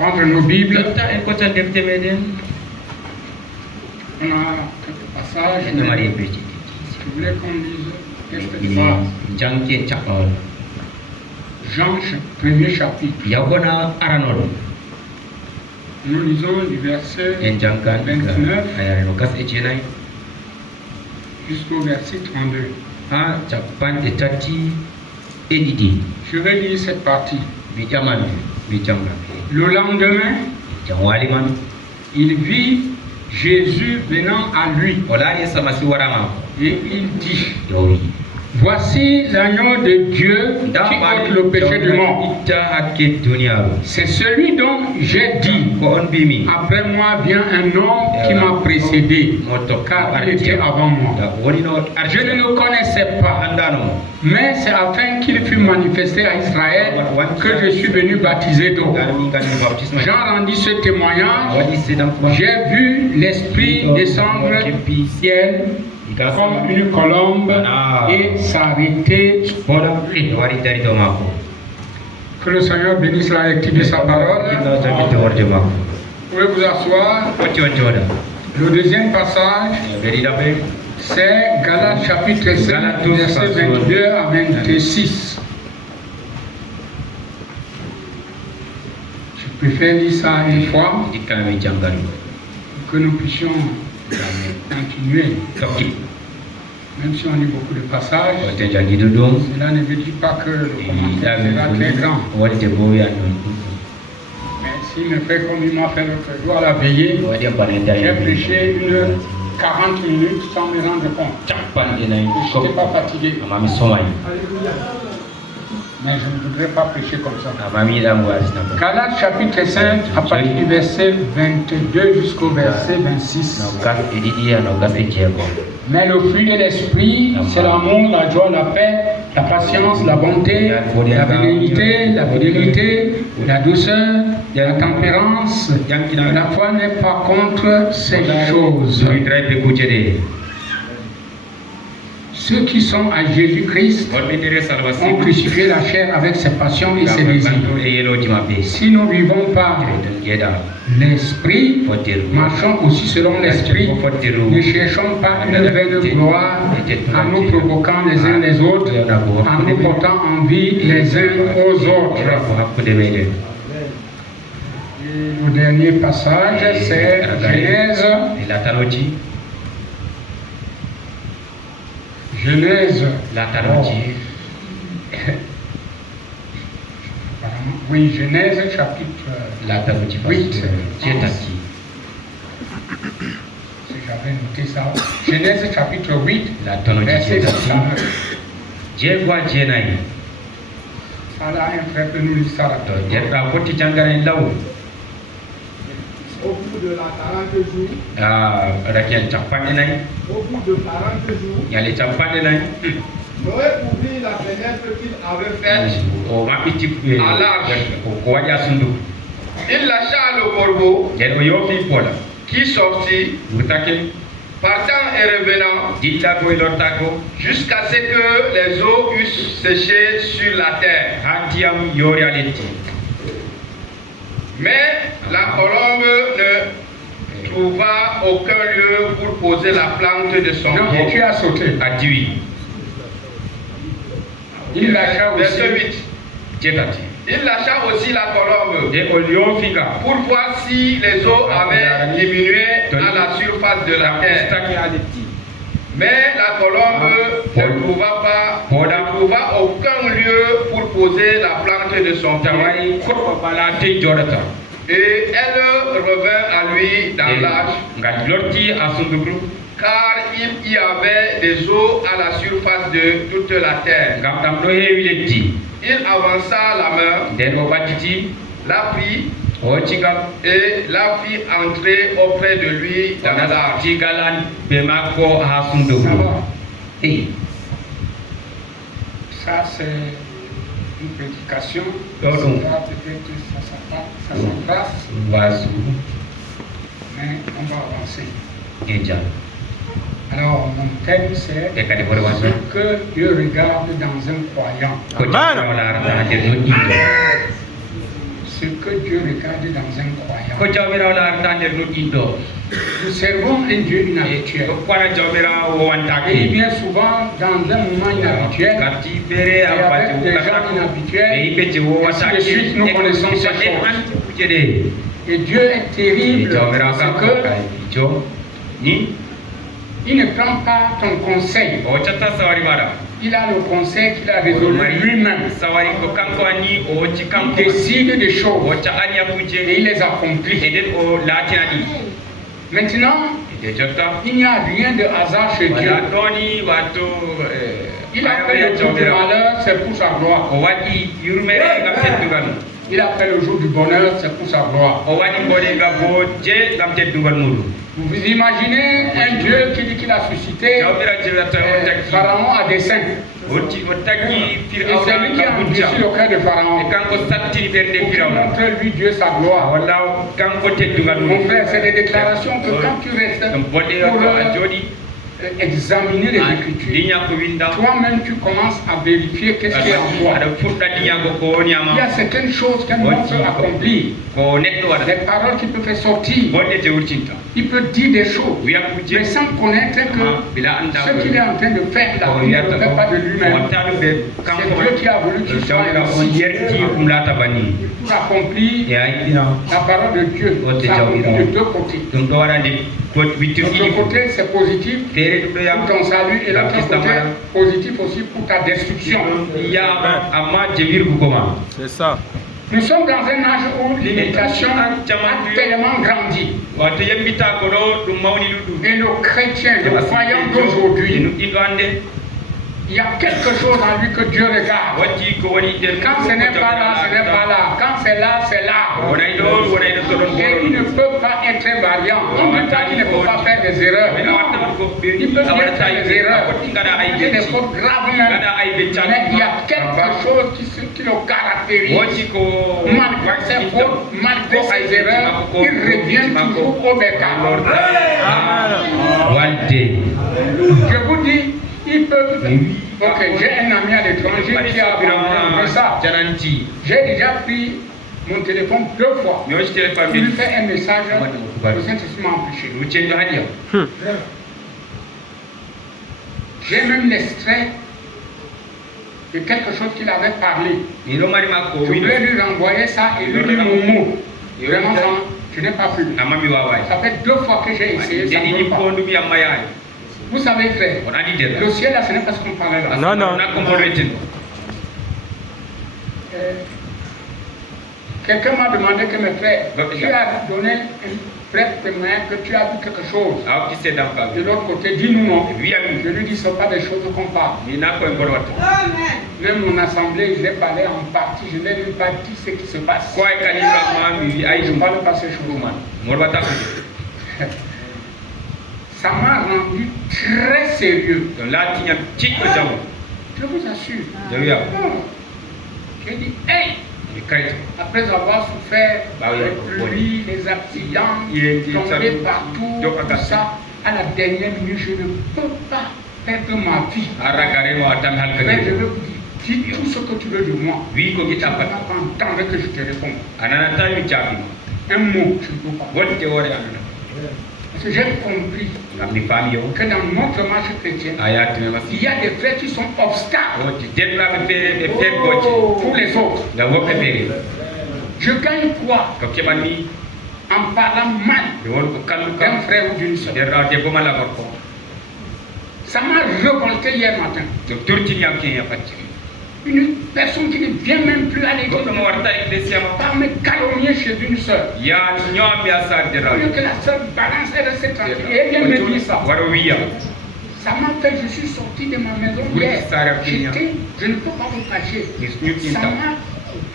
prendre nos Bibles. On a quelques passages. Je voulais qu'on lise quelques phrases. Jean, premier chapitre. Nous lisons du verset 29 jusqu'au verset 32. Je vais lire cette partie. Le lendemain, il vit Jésus venant à lui. Et il dit, voici l'agneau de Dieu qui ôte le péché du monde. C'est celui dont j'ai dit, après moi vient un homme qui m'a précédé, car il était avant moi. Je ne le connaissais pas, mais c'est afin qu'il fût manifesté à Israël que je suis venu baptiser d'eau. Jean rendit ce témoignage, j'ai vu l'Esprit descendre du ciel comme une colombe et s'arrêter. Que le Seigneur bénisse la lecture de sa parole. Vous pouvez vous asseoir. Le deuxième passage, c'est Galates chapitre 5, versets 22 à 26. Je préfère lire ça une fois que nous puissions continuer. Même si on lit beaucoup de passages, cela ne veut dire pas que le commentaire sera très grand. Mais s'il me fait comme il m'a fait l'autre jour à la veillée, j'ai prêché 40 minutes sans me rendre compte. Je n'étais pas fatigué. Mais je ne voudrais pas prêcher comme ça. Galates chapitre 5, à partir du verset 22 jusqu'au verset 26. Mais le fruit de l'esprit, c'est l'amour, la joie, la paix, la patience, la bonté, la bénignité, la fidélité, la douceur, la tempérance. La foi n'est pas contre ces choses. Ceux qui sont à Jésus-Christ ont crucifié la chair avec ses passions et ses désirs. Si nous vivons par l'esprit, marchons aussi selon l'esprit, ne cherchons pas une vaine gloire en nous provoquant les uns les autres, en nous portant envie les uns aux autres. Et le dernier passage, c'est Genèse. Genèse. Oui, Genèse chapitre 8. Si j'avais noté ça. Genèse chapitre 8, verset 6. Ça là, un frère peut nous lire ça là. Au bout de la 40 jours, au bout de 40 jours, Noé ouvrit la fenêtre qu'il avait faite à l'arche. Il lâcha le corbeau qui sortit, partant et revenant, jusqu'à ce que les eaux eussent séché sur la terre. Mais la colombe ne trouva aucun lieu pour poser la plante de son pied. Tu as sauté. Il lâcha aussi. Il lâcha aussi la colombe pour voir si les eaux avaient diminué à la surface de la terre. Mais la colombe ne trouva aucun lieu pour poser la plante de son pied. Et elle revint à lui dans l'âge, car il y avait des eaux à la surface de toute la terre. Il avança la main, la prit et la fit entrer auprès de lui dans l'âge. Ça c'est une prédication. Peut-être ça s'embrasse. Mais on va avancer. Alors, mon thème c'est ce que Dieu regarde dans un croyant. Ce ce que Dieu regarde dans un croyant. ko jawmirawo laarata nder nuɗɗinɗo Nous servons un Dieu inhabituel. kono jawmirawo Et il wantaki vient souvent dans un moment inhabituel. garti feere a baje des gens wokata inhabituels. ɓe yimɓe je wowataki Ainsi de suite, nous connaissons ces en choses. andi kuje ɗe Et Dieu est terrible. jawmirawo C'est kanko que kay jo ni il ne prend pas ton conseil. o waccata sawari maɗa Il a le conseil qu'il a résolu lui-même. sawari ko kanko anni o wocci Il kanko décide des o choses wocca aniya et kuje il les accomplit. e nden o laatina ɗi Maintenant, de jotta il n'y a rien de hasard chez Dieu. wala ɗoni wato Il a fait le jour du malheur, c'est pour sa gloire. o waɗi yurmere ngam teddugal Il a fait le jour du bonheur, c'est pour sa gloire. o waɗi mboɗenga bo je ngam teddugal muɗum Vous imaginez un Dieu qui dit qu'il a suscité jawmira jewata o taggi Pharaon à dessein. o taggi Et c'est firawna lui qui a ngam endurci bucca le cœur de e Pharaon. kanko sattini ɓernde Pour qu'il firawna montre lui Dieu sa gloire. walla kanko teddugal Mon mum frère, c'est des déclarations que quand tu restes ɗum boɗe pour ko a jooɗi examiner les Écritures, liña ko winda toi-même tu commences à vérifier qu'est-ce qui est en toi. aɗa fuɗɗa liñago ko woni Il y ama a certaines choses qu'un homme peut accomplir, ko neɗɗo waɗa des paroles qu'il peut faire sortir. bonɗe je wurtinta Il peut dire des choses, wiya mais kuje sans connaître que bila anda ce qu'il est en train de faire là, ko il ne wiyata le fait pas de ko lui-même. watta ɗum ɓe C'est kanko Dieu qui a voulu qu'il soit jawmira on ainsi yerti ɗum laata banni pour accomplir e a yiɗɗina la parole de Dieu. Oh, Ça accomplit de deux côtés. ɗum ɗo waɗande ko wittir Notre ɗiɗi côté, c'est positif feere ɗum ɗo pour yam ton salut et l'autre Baptiste côté, Amara. positif aussi pour ta destruction. yama amma je wirgugo ma C'est ça. Nous sommes dans un âge où l'imitation a tellement grandi. wato yembita ko ɗo ɗum mawni ɗuɗɗum Et nos chrétiens, nos croyants d'aujourd'hui, nuɗɗinɗo hannde il y a quelque chose en lui que Dieu regarde. wajji ko woni nder Quand ce n'est pas là, ce n'est pas là. Quand c'est là, c'est là. wonay ɗo wonay ɗo toɗon Et il ne peut pas être variant. On ne dit pas qu'il ne peut pas faire des erreurs. Non. Il peut bien faire des erreurs. Il y a des fautes graves même. Mais il y a quelque chose qui le caractérise. wonti ko Malgré ses fautes, malgré ses erreurs, il revient toujours au départ. walde Je vous dis, il peut. Ok, j'ai un ami à l'étranger qui a abandonné ça. jananti J'ai déjà pris mon téléphone 2 fois. mi wocci téléphone Il lui mbi fait un message, le Saint-Esprit m'a empêché. wuccenɗo haɗiya J'ai même l'extrait de quelque chose qu'il avait parlé. miɗo mari makko Je vais lui renvoyer ça et lui dire mon mot. Vraiment, ça, je n'ai pas pu. amma mi wawayi Ça fait 2 fois que j'ai essayé, ça ne ndeɗi veut pas. yippondumi amma yaani Vous savez, frère, on andi nder le ciel là, ce n'est pas ce qu'on parlait là. Non, non. nakko mboɗo wetten Quelqu'un m'a demandé que mes frères, tu as donné un bref témoignage que tu as vu quelque chose. a hokki seedam kam De l'autre côté, dis-nous non. wiyami Je lui dis, ce ne sont pas des choses qu'on parle. mi nakko e mboɗo watta Même mon assemblée, je l'ai parlé en partie, je n'ai même pas dit ce qui se passe. ko e kalimama mi wi ay Je ne ɗum parle pas ces choses. mboɗo watta ko Ça m'a rendu très sérieux. ɗum laatiñam ciɗɗo jamu Je vous assure. jawiyam Non. J'ai dit, hey, mi karita après avoir souffert Bah oui, les bon. pluies, les accidents, Il est dit, tomber ça- partout, donc, tout ça, à la dernière minute, je ne peux pas perdre ma vie. a ragareno a tan Mais je halkade veux vous dire, dis tout ce que tu veux de moi. wi ko Tu ne giɗɗa vas pat pas entendre que je te réponds. a nanata mi jaabima Un mot, je ne peux pas. wonde hoore annana Parce que j'ai compris ngam mi faami yo que dans notre marche chrétienne, a yattime il masi y a des frères qui sont obstacles oji derɗiraɓe feere ɓe fergoje pour les autres. ngam woɓɓe feere Je gagne quoi ko keɓanmi en parlant mal ɓe woni ko kallu d'un kam frère ou d'une soeur? derɗa debbo malla gorko Ça m'a révolté hier matin. so tortiniyam keña facci Une personne qui ne vient même plus à l'église goɗɗo mo warta ecclésia ma par me calomnier chez une soeur. ya ñoambi a Au sardiraɓe lieu que la soeur balance et reste tranquille. Et elle vient me dire ça. waɗo wiya Ça m'a fait, je suis sorti de ma maison Oui, hier. ça a fini, hein. Je ne peux pas vous cacher. Ça m'a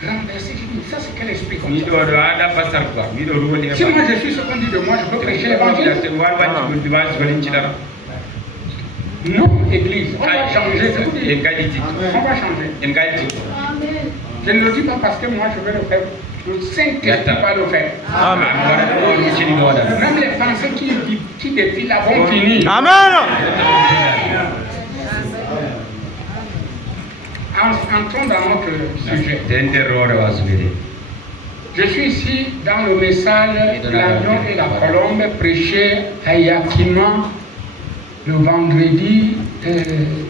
renversé. Je dis, ça c'est quel esprit comme miɗo ça? ɗo aɗa basar quoi miɗo ruwoni Si moi je suis ce qu'on dit de moi, je peux prêcher l'évangile. waɗi wacci golincitara Non, église, on va changer. Je vous dis. en gaƴiti On va changer. en gaƴiti Je ne le dis pas parce que moi je vais le faire. Le Saint-Esprit va le faire. mi waɗa ɗo luccini mi waɗa Même les Français qui défilent là vont finir. Amen. Entrons dans notre sujet. de nder roore wasugede Je suis ici dans le message L'agneau et la colombe prêché à Yakima le vendredi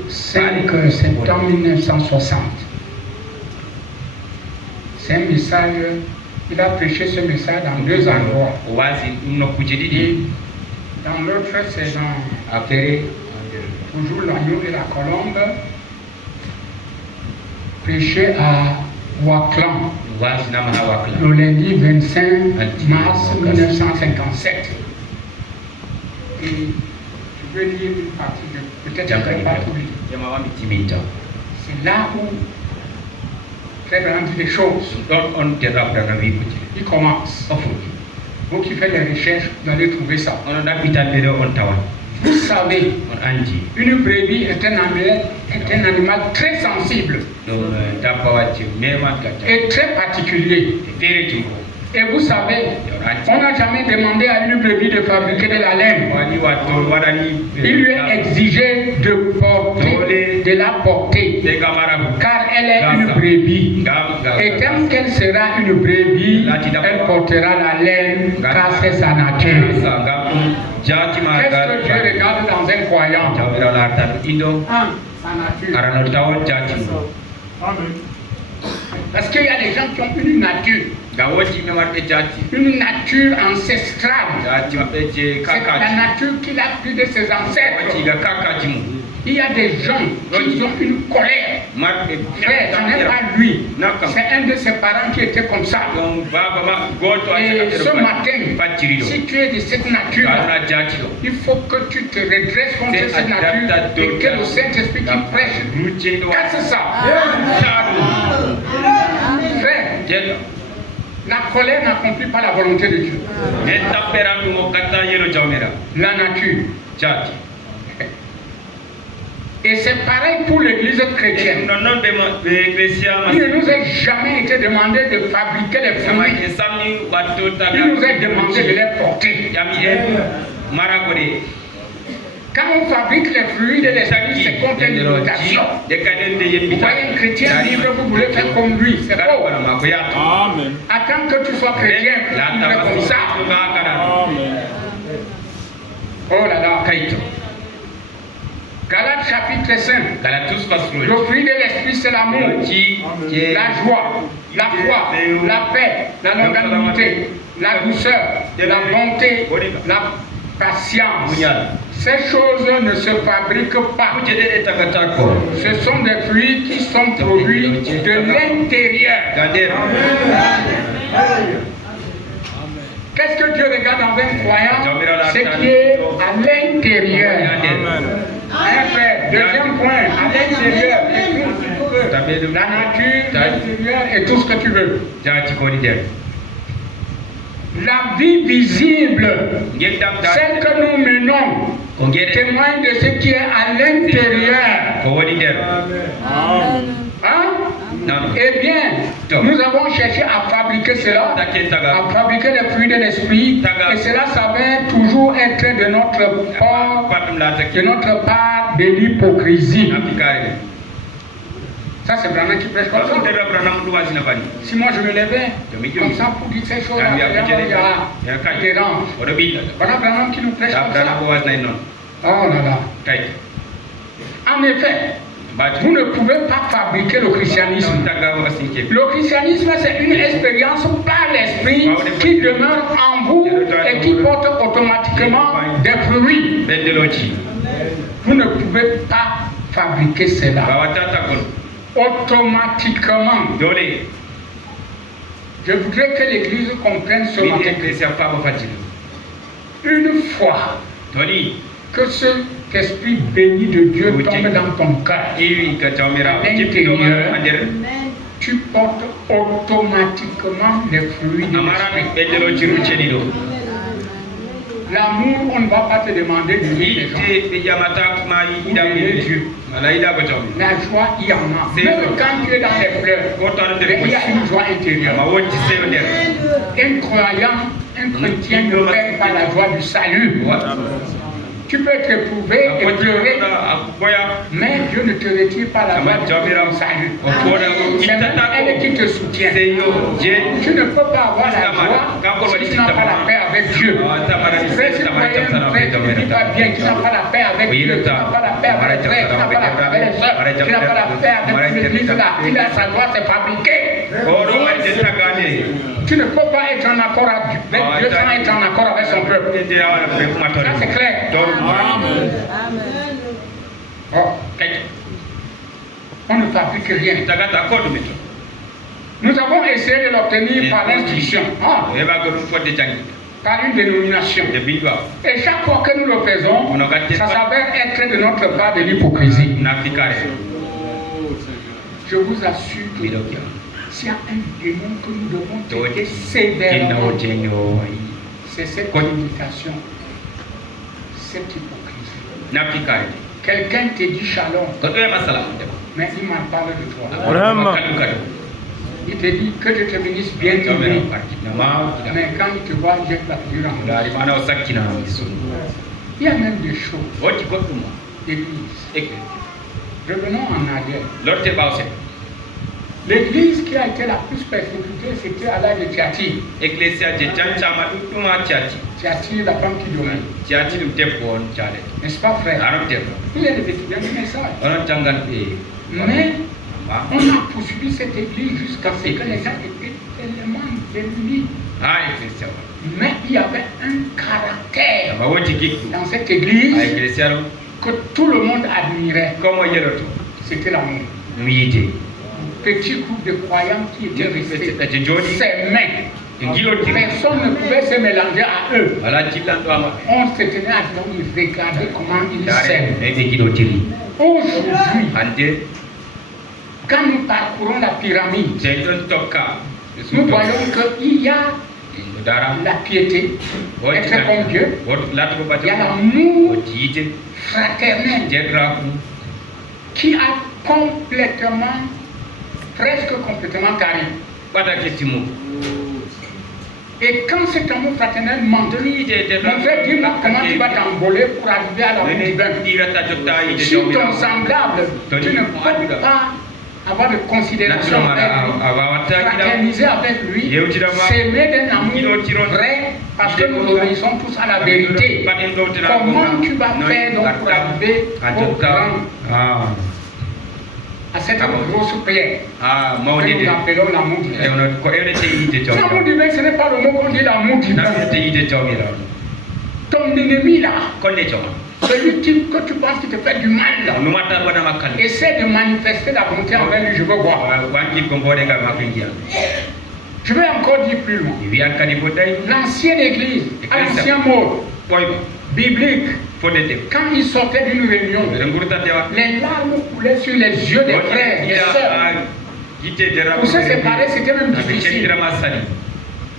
5 septembre 1960. C'est un message, il a prêché ce message dans 2 endroits. Et dans l'autre, c'est dans toujours l'agneau et la colombe, prêché à Waklan, le lundi 25 mars 1957. Et je veux lire une partie de, peut-être que je ne vais pas tout lire. C'est là où Frère Branham dit des choses. Il commence. Vous qui faites les recherches, vous allez trouver ça. Vous savez, une brebis est un animal très sensible et très particulier. Et vous savez, on n'a jamais demandé à une brebis de fabriquer de la laine. Il lui est exigé de la porter, car elle est une brebis. Et tant qu'elle sera une brebis, elle portera la laine, car c'est sa nature. Qu'est-ce que Dieu regarde dans un croyant? Sa nature. Parce qu'il y a des gens qui ont une nature ancestrale. C'est la nature qu'il a pris de ses ancêtres. Il y a des gens qui ont une colère. Frère, ce n'est pas lui. C'est un de ses parents qui était comme ça. Et ce matin, si tu es de cette nature, il faut que tu te redresses contre cette nature et que le Saint-Esprit qui prêche casse ça. Frère, la colère n'accomplit pas la volonté de Dieu. La nature. Et c'est pareil pour l'église chrétienne. Il ne nous a jamais été demandé de fabriquer les fruits. Il nous a demandé de les porter. Quand on fabrique les fruits de l'esprit, c'est contre une limitation. Vous voyez un chrétien libre, vous voulez faire comme lui. C'est faux. Attends que tu sois chrétien, tu fais comme ça. Oh là là. Galates chapitre 5. Le fruit de l'esprit, c'est l'amour, la joie, la foi, la paix, la longanimité, la douceur, la bonté, la patience. Ces choses ne se fabriquent pas. Ce sont des fruits qui sont produits de l'intérieur. Qu'est-ce que Dieu regarde dans un croyant? Ce qui est à l'intérieur. Deuxième point, à l'intérieur, la nature, l'intérieur et tout ce que tu veux. La vie visible, celle que nous menons, témoigne de ce qui est à l'intérieur. Eh bien, nous avons cherché à fabriquer cela, à fabriquer les fruits de l'esprit, et cela s'avère toujours être de notre part de l'hypocrisie. Ça, c'est Branham qui prêche comme ça. Si moi je me levais comme ça pour dire ces choses, il y a un dérange. Voilà Branham qui nous prêche comme ça. Oh là là. En effet, vous ne pouvez pas fabriquer le christianisme. Le christianisme, c'est une expérience par l'esprit qui demeure en vous et qui porte automatiquement des fruits. Vous ne pouvez pas fabriquer cela. Automatiquement. Je voudrais que l'Église comprenne ce matin. Une fois que cet esprit béni de Dieu tombe dans ton cœur, à l'intérieur, tu portes automatiquement les fruits de l'esprit. L'amour, on ne va pas te demander de vivre les gens. Dieu. La joie, il y en a. Même quand tu es dans les fleurs, il y a une joie intérieure. Un croyant, un chrétien ne perd pas la joie du salut. Tu Tu peux être éprouvé et pleurer, mais Dieu ne te retire pas la joie du salut. C'est même elle qui te soutient. Tu ne peux pas avoir la joie si tu n'as pas la paix avec Dieu. Frère, si tu ne vis pas bien, tu n'as pas la paix avec Dieu, tu n'as pas la paix avec les frères, tu n'as pas la paix avec les soeurs, tu n'as pas la paix avec l'église là. Il a sa joie, c'est fabriqué. Tu ne peux pas être en accord avec Dieu sans être en accord avec son peuple. Ça c'est clair. Oh. On ne fabrique rien. Nous avons essayé de l'obtenir par l'instruction, par une dénomination. Et chaque fois que nous le faisons, ça s'avère être de notre part de l'hypocrisie. Je vous assure que s'il y a un démon que nous devons traiter sévèrement, c'est cette communication, cette hypocrisie. Quelqu'un te dit shalom, mais il m'en parle de toi. Il te dit que Dieu te bénisse bien, mais quand il te voit, il jette la figure en l'air. Il y a même des choses. Église. Revenons en arrière. L'église qui a été la plus persécutée, c'était à l'âge de Thyatire. Thyatire, la femme qui domine. N'est-ce pas, frère? Il est le étudiant du message. Mais on a poursuivi cette église jusqu'à ce que les gens étaient tellement démunis. Mais il y avait un caractère dans cette église que tout le monde admirait. C'était l'amour. Petit groupe de croyants qui étaient restés. Ses mains. Personne ne pouvait se mélanger à eux. On se tenait à dire, ils regardaient comment ils s'aiment. Aujourd'hui, quand nous parcourons la pyramide, nous voyons qu'il y a la piété, être comme Dieu, il y a l'amour fraternel qui a presque complètement tarie. Et quand cet amour fraternel monte, mon frère, dis-moi comment tu vas t'envoler pour arriver à l'amour divin. Si ton semblable, tu ne peux pas avoir de considération avec lui, fraterniser avec lui, s'aimer d'un amour vrai, parce que nous obéissons tous à la vérité. Comment tu vas faire donc pour arriver au grand, à cette grosse prière que nous appelons l'amour divin? L'amour divin, ce n'est pas le mot qu'on dit l'amour divin. Ton ennemi là, celui que tu penses qu'il te fait du mal là, essaie de manifester la bonté envers lui, je veux voir. Je vais encore dire plus loin. L'ancienne église, à l'ancien mode biblique, quand ils sortaient d'une réunion, les larmes coulaient sur les yeux des frères et des sœurs. Pour se séparer, c'était même difficile.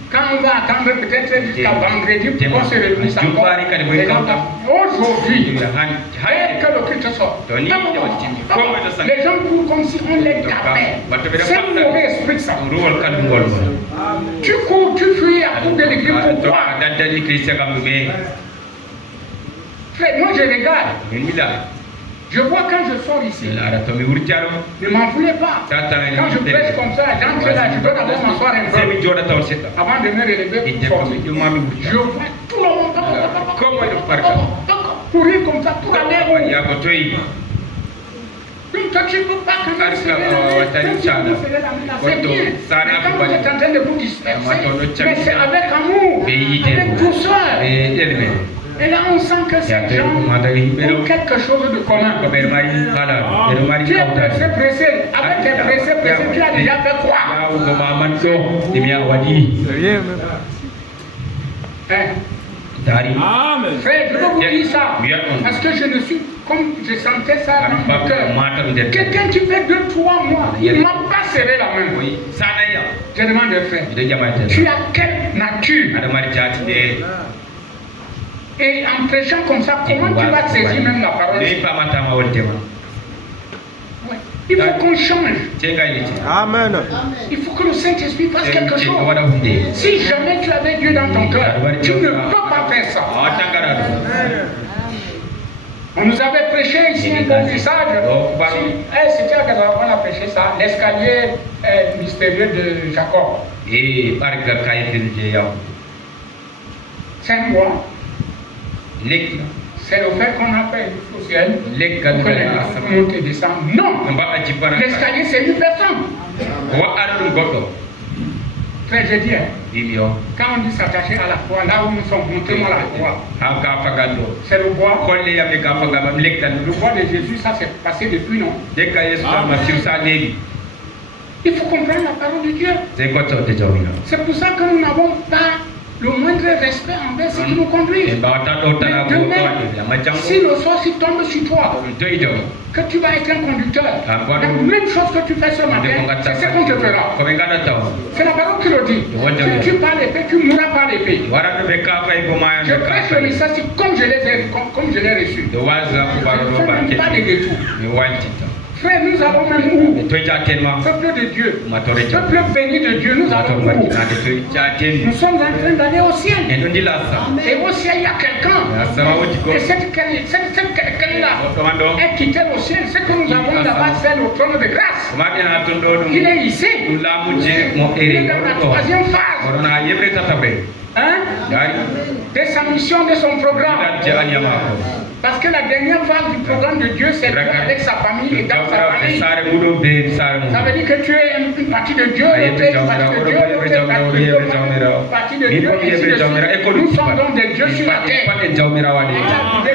Quand on va attendre peut-être jusqu'à vendredi pour qu'on se réunisse encore, aujourd'hui, dès que le culte sort, les gens courent comme si on les tapait. C'est un mauvais esprit ça. Tu cours, tu fuis à court de l'église, pourquoi? Frère, moi je regarde. Je vois quand je sors ici. Ne m'en voulez pas. Quand je prêche comme ça, j'entre là, je dois d'abord m'asseoir un peu avant de me relever pour sortir. Je vois tout le monde courir comme ça, tout à l'heure. Donc toi tu ne peux pas que c'est bien. Mais quand vous êtes en train de vous disperser, mais c'est avec amour, avec douceur. Et là, on sent que ces gens ont quelque chose de commun. Tu es pressé. Avec tes pressés, tu as déjà fait quoi? Frère, je veux vous dire ça. Parce que je ne suis comme je sentais ça dans mon cœur. Quelqu'un qui fait 2-3 mois, il ne m'a pas serré la main. Je demande frère, tu as quelle nature? Et en prêchant comme ça, comment tu vas saisir même la parole? Il faut qu'on change. Amen. Il faut que le Saint-Esprit fasse quelque chose. Si jamais tu avais Dieu dans ton cœur, tu ne peux pas faire ça. On nous avait prêché ici un bon message. C'était à Gaza, on a prêché ça, l'escalier mystérieux de Jacob. C'est un bois. C'est le fait qu'on a fait au ciel. Pour monter et descendre. Non! L'escalier, c'est une personne. Frère, je dis, quand on dit s'attacher à la foi, là où nous sommes, montrez-moi la foi. C'est le bois. Le bois de Jésus, ça s'est passé depuis, non? Il faut comprendre la parole de Dieu. C'est pour ça que nous n'avons pas le moindre respect envers ceux qui nous conduisent. Si le soir tombe sur toi, que tu vas être un conducteur, la même chose que tu fais ce matin, c'est ce qu'on te fera. C'est la parole qui le dit. Si tu parles l'épée, tu mourras par l'épée. Je prêche le message comme je l'ai reçu. Je ne fais même pas de détour. Frère, nous allons même où? Peuple de Dieu, peuple béni de Dieu, nous allons où? Nous sommes en train d'aller au ciel. Et au ciel, il y a quelqu'un. Et cette quelqu'un-là est quitté au ciel. Ce que nous avons là-bas, c'est le trône de grâce. Il est ici. Il est dans la troisième phase. De sa mission, de son programme. Parce que la dernière phase du programme de Dieu, c'est Dieu avec sa famille et dans sa famille. Ça veut dire que tu es une partie de Dieu, l'autre est une partie de Dieu, l'autre est une partie de Dieu, et ainsi de suite. Nous sommes donc des dieux sur la terre. Et là,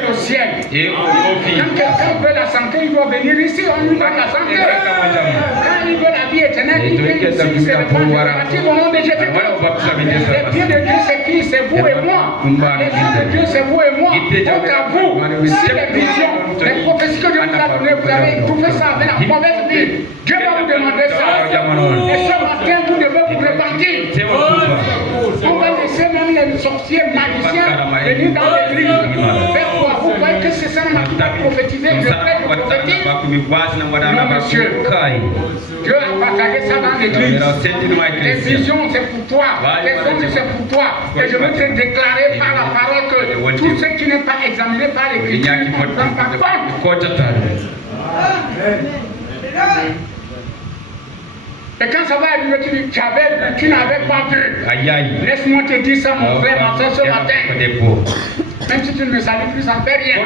au ciel. Quand quelqu'un veut la santé, il doit venir ici, on lui donne la santé. Quand il veut la vie éternelle, il vient ici, il se répand à partir au nom de Jésus-Christ. Les pieds de Dieu, c'est qui? C'est vous et moi. Les pieds de Dieu, c'est vous et moi. Donc à vous. Si les visions, les prophéties que Dieu vous a données, vous avez trouvé ça avec la mauvaise vie. Dieu va vous demander ça. Et ce matin, vous devez vous repentir. On va laisser même les sorciers magiciens venir dans l'église. Faire quoi? Vous croyez que c'est ça qui va prophétiser? Je prête le prophétique. Non, monsieur. Dieu a partagé ça dans l'église. Les visions, c'est pour toi. Les songes, c'est pour toi. Et je veux te déclarer par la parole que tout ce qui n'est pas examiné par l'écriture, on ne prend pas compte. Et quand ça va arriver, tu n'avais pas vu. Laisse-moi te dire ça, mon frère, ma soeur, ce matin. Même si tu ne me salues plus, ça ne fait rien.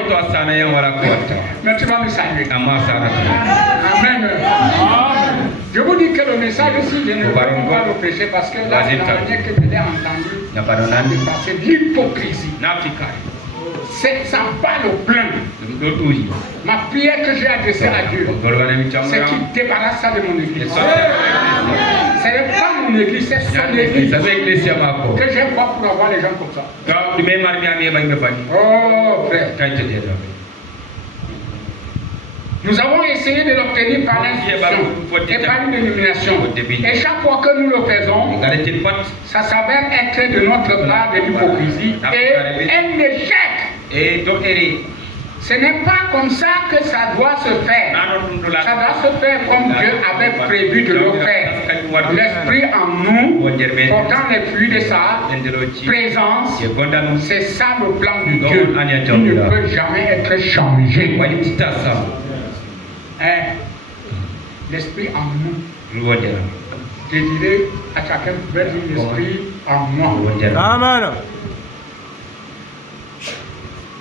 Mais tu vas me saluer. Amen. Je vous dis que le message aussi, je ne peux pas le prêcher parce que là, c'est la manière que je l'ai entendu. C'est de l'hypocrisie. Ça bat le plein. Ma prière que j'ai adressée à Dieu, c'est qu'il débarrasse ça de mon église. Ce n'est pas mon église, c'est son église. Que j'aime pas pour avoir les gens comme ça. Oh frère. Nous avons essayé de l'obtenir par l'instruction et par une illumination. Et chaque fois que nous le faisons, ça s'avère être de notre part de l'hypocrisie et un échec. Ce n'est pas comme ça que ça doit se faire. Ça doit se faire comme Dieu avait prévu de le faire. L'esprit en nous, portant les fruits de sa présence, c'est ça le plan de Dieu. Il ne peut jamais être changé. L'esprit en nous. Je dirais à chacun, l'esprit en moi. Amen.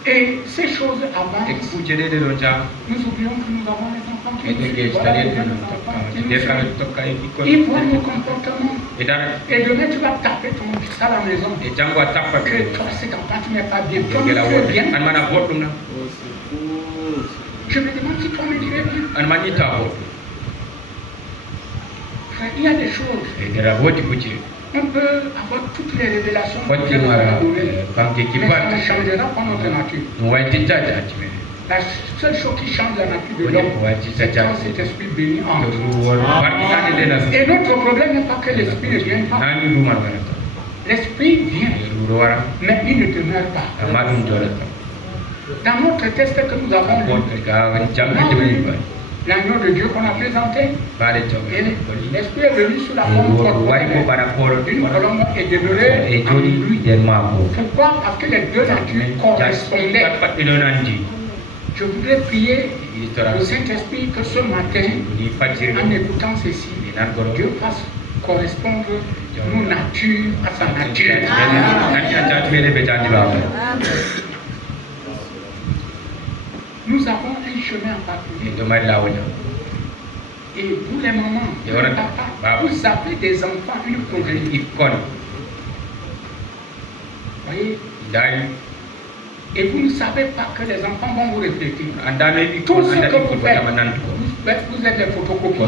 Et ces choses avant, nous oublions que nous avons les enfants qui nous ils voient nos comportements. Et demain, tu vas taper ton fils à la maison. Que toi, cet enfant, tu n'es pas bien. Toi, tu es bien. Je me demande si toi, tu es bien. Il y a des choses. On peut avoir toutes les révélations que Dieu nous a données, mais ça ne changera pas notre nature. La seule chose qui change la nature de l'homme, c'est quand cet esprit béni entre. Et notre problème n'est pas que l'esprit ne vienne pas. L'esprit vient, mais il ne demeure pas. Dans notre texte que nous avons lu, l'agneau de Dieu qu'on a présenté, l'esprit est venu sous la forme d'une colombe et demeuré en lui. Pourquoi? Parce que les deux natures correspondaient. Je voudrais prier le Saint-Esprit que ce matin, en écoutant ceci, Dieu fasse correspondre nos natures à sa nature. Nous avons un chemin à parcourir. Et vous les mamans, les papas, vous avez des enfants, une progénie. Voyez? Et vous ne savez pas que les enfants vont vous refléter. Tout ce que vous faites, vous êtes des photocopies.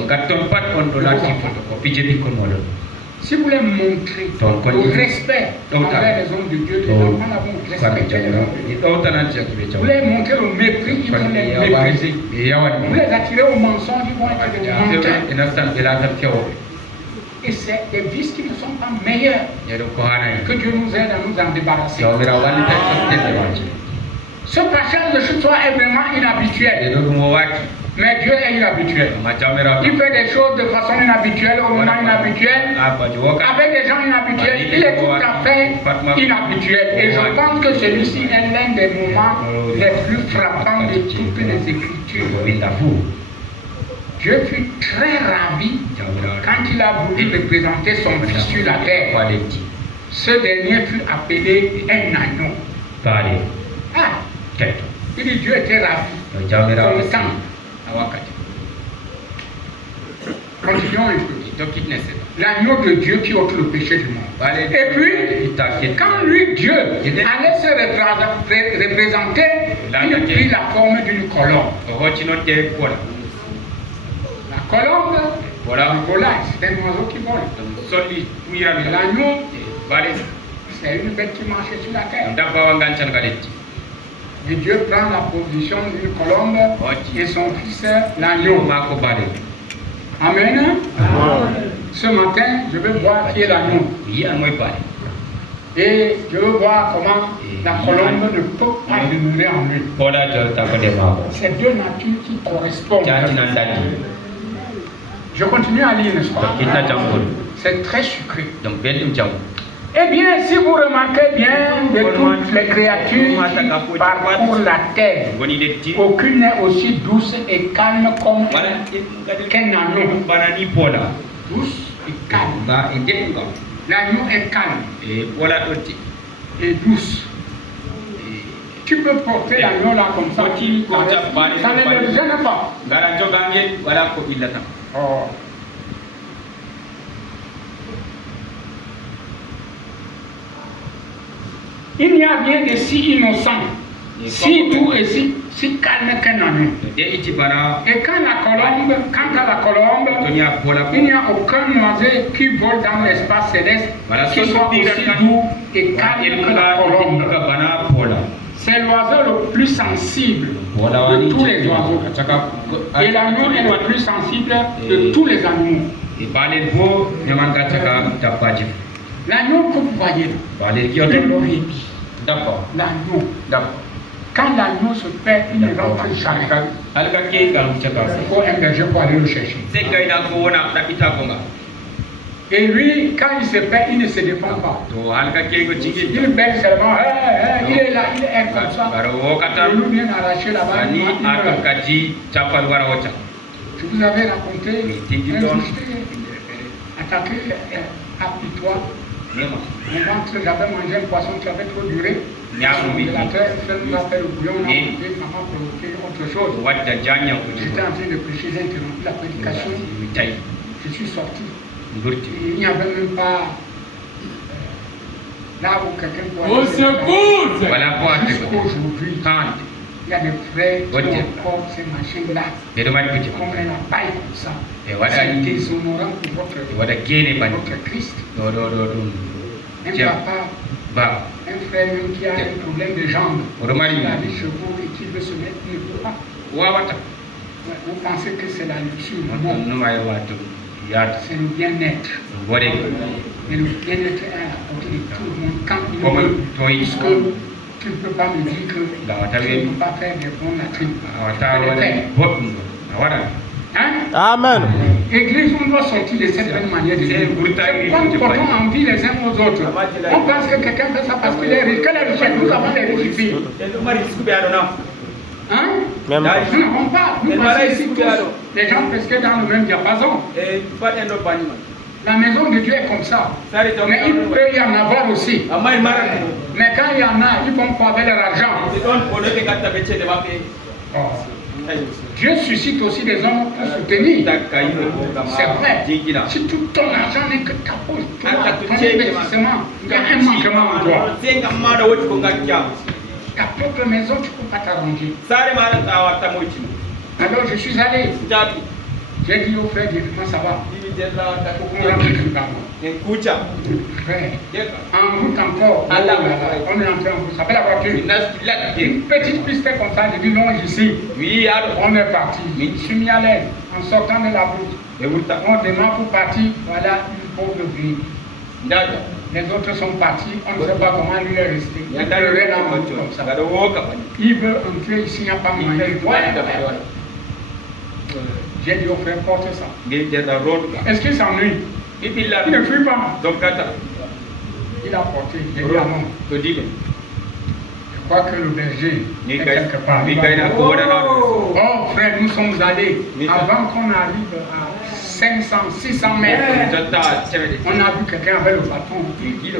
Si vous voulez montrer le respect envers les hommes de Dieu, les enfants vont respecter les hommes de Dieu. Vous voulez montrer le mépris, ils vont les mépriser. Vous les attirez au mensonge, ils vont être des menteurs. Et c'est des vices qui ne sont pas meilleurs. Que Dieu nous aide à nous en débarrasser. Ce passage de chez toi est vraiment inhabituel. Mais Dieu est inhabituel. Il fait des choses de façon inhabituelle, au moment inhabituel, avec des gens inhabituels. Il est tout à fait inhabituel. Et je pense que celui-ci est l'un des moments les plus frappants de toutes les Écritures. Dieu fut très ravi quand il a voulu représenter son fils sur la terre. Ce dernier fut appelé un agneau. Il dit Dieu était ravi. Comme temps. Continuons un peu. L'agneau de Dieu qui ôte le péché du monde. Et puis, quand lui, Dieu, allait se représenter, il prit la forme d'une colombe. La colombe, le volaille, c'est un oiseau qui vole. L'agneau, c'est une bête qui marche sur la terre. Et Dieu prend la position d'une colombe et son fils, l'agneau. Amen. Ce matin, je veux voir qui est l'agneau. Et je veux voir comment la colombe ne peut pas demeurer en lui. C'est deux natures qui correspondent. Je continue à lire, n'est-ce pas? C'est très sucré. Eh bien, si vous remarquez bien, de toutes les créatures qui parcourent la terre, aucune n'est aussi douce et calme comme qu'un agneau. Douce et calme. L'agneau est calme et douce. Tu peux porter l'agneau là comme ça, ça ne le gêne pas. Oh. Il n'y a rien de si innocent, si doux et si calme qu'un agneau. Et quant à la colombe, il n'y a aucun oiseau qui vole dans l'espace céleste qui soit aussi doux et calme que la colombe. C'est l'oiseau le plus sensible de tous les oiseaux. Et l'agneau est le plus sensible de tous les animaux. L'agneau que vous voyez, le brebis, l'agneau. Quand l'agneau se perd, il ne rentre jamais. Il faut un berger pour aller le chercher. Et lui, quand il se perd, il ne se défend pas. Il bête seulement, il est là, il est comme ça. Le loup vient arracher là-bas. Je vous avais raconté un jour, attaqué à Pitois. Mon ventre, j'avais mangé un poisson qui avait trop duré. La terre, nous a fait le bouillon, on a mangé, ça m'a provoqué autre chose. J'étais en train de prêcher, j'ai interrompu la prédication. Je suis sorti. Il n'y avait même pas là où quelqu'un doit au secours. Jusqu'aujourd'hui, il y a des frères qui ont encore ces machines-là. Comme elle a paille comme ça. C'est déshonorant pour votre Christ. Un papa, un frère même qui a un problème de jambes, qui a des chevaux et qui veut se mettre, il ne peut pas. Vous pensez que c'est la luxure? Non. C'est le bien-être. Mais le bien-être est à la portée de tout le monde quand il veut. Puisque tu ne peux pas me dire que tu ne peux pas faire des bons latrines. Hein? Amen. L'église, on doit sortir de cette même manière de vivre. C'est quand nous portons envie les uns aux autres. On pense que quelqu'un fait ça parce qu'il est riche. Quelle est richesse? Nous avons les riches ici. Hein? Même pas. Nous n'avons pas. Nous passons ici tous. Les gens pesquaient dans le même diapason. La maison de Dieu est comme ça. Mais il peut y en avoir aussi. Mais quand il y en a, ils vont pas avec leur argent. Dieu suscite aussi des hommes pour soutenir. C'est vrai. Si tout ton argent n'est que ta poche, ton investissement, il y a un manquement en toi. Ta propre maison, tu ne peux pas t'arranger. Alors je suis allé. J'ai dit au frère, comment ça va? Frère, en route encore. On est entré en route. Ça fait la voiture. Une petite piste comme ça, j'ai dit non, ici. On est parti. Je suis mis à l'aise en sortant de la route. On demande pour partir. Voilà une pauvre ville. Les autres sont partis. On ne sait pas comment lui est resté. Il pleurait dans la route comme ça. Il veut entrer ici, il n'y a pas moyen. J'ai dit au frère, porte ça. Est-ce qu'il s'ennuie? Il ne fuit pas. Il a porté. J'ai dit ah non. Je crois que le berger est quelque part. Oh frère, nous sommes allés. Avant qu'on arrive à 500, 600 mètres, on a vu quelqu'un avec le bâton. Il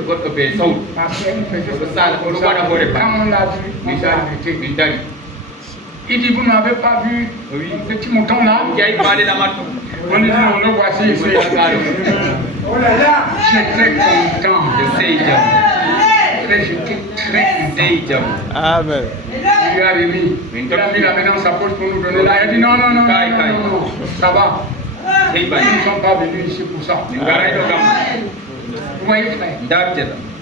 passait, il faisait ça. Quand on l'a vu, on s'est arrêté. Il dit, vous n'avez pas vu le petit mouton là? On dit, non, le voici ici. J'étais content. J'étais très content. Amen. Il lui a remis. Il a mis la main dans sa poche pour nous donner là. Il a dit, non, ça va. Ils ne sont pas venus ici pour ça. Vous voyez, frère,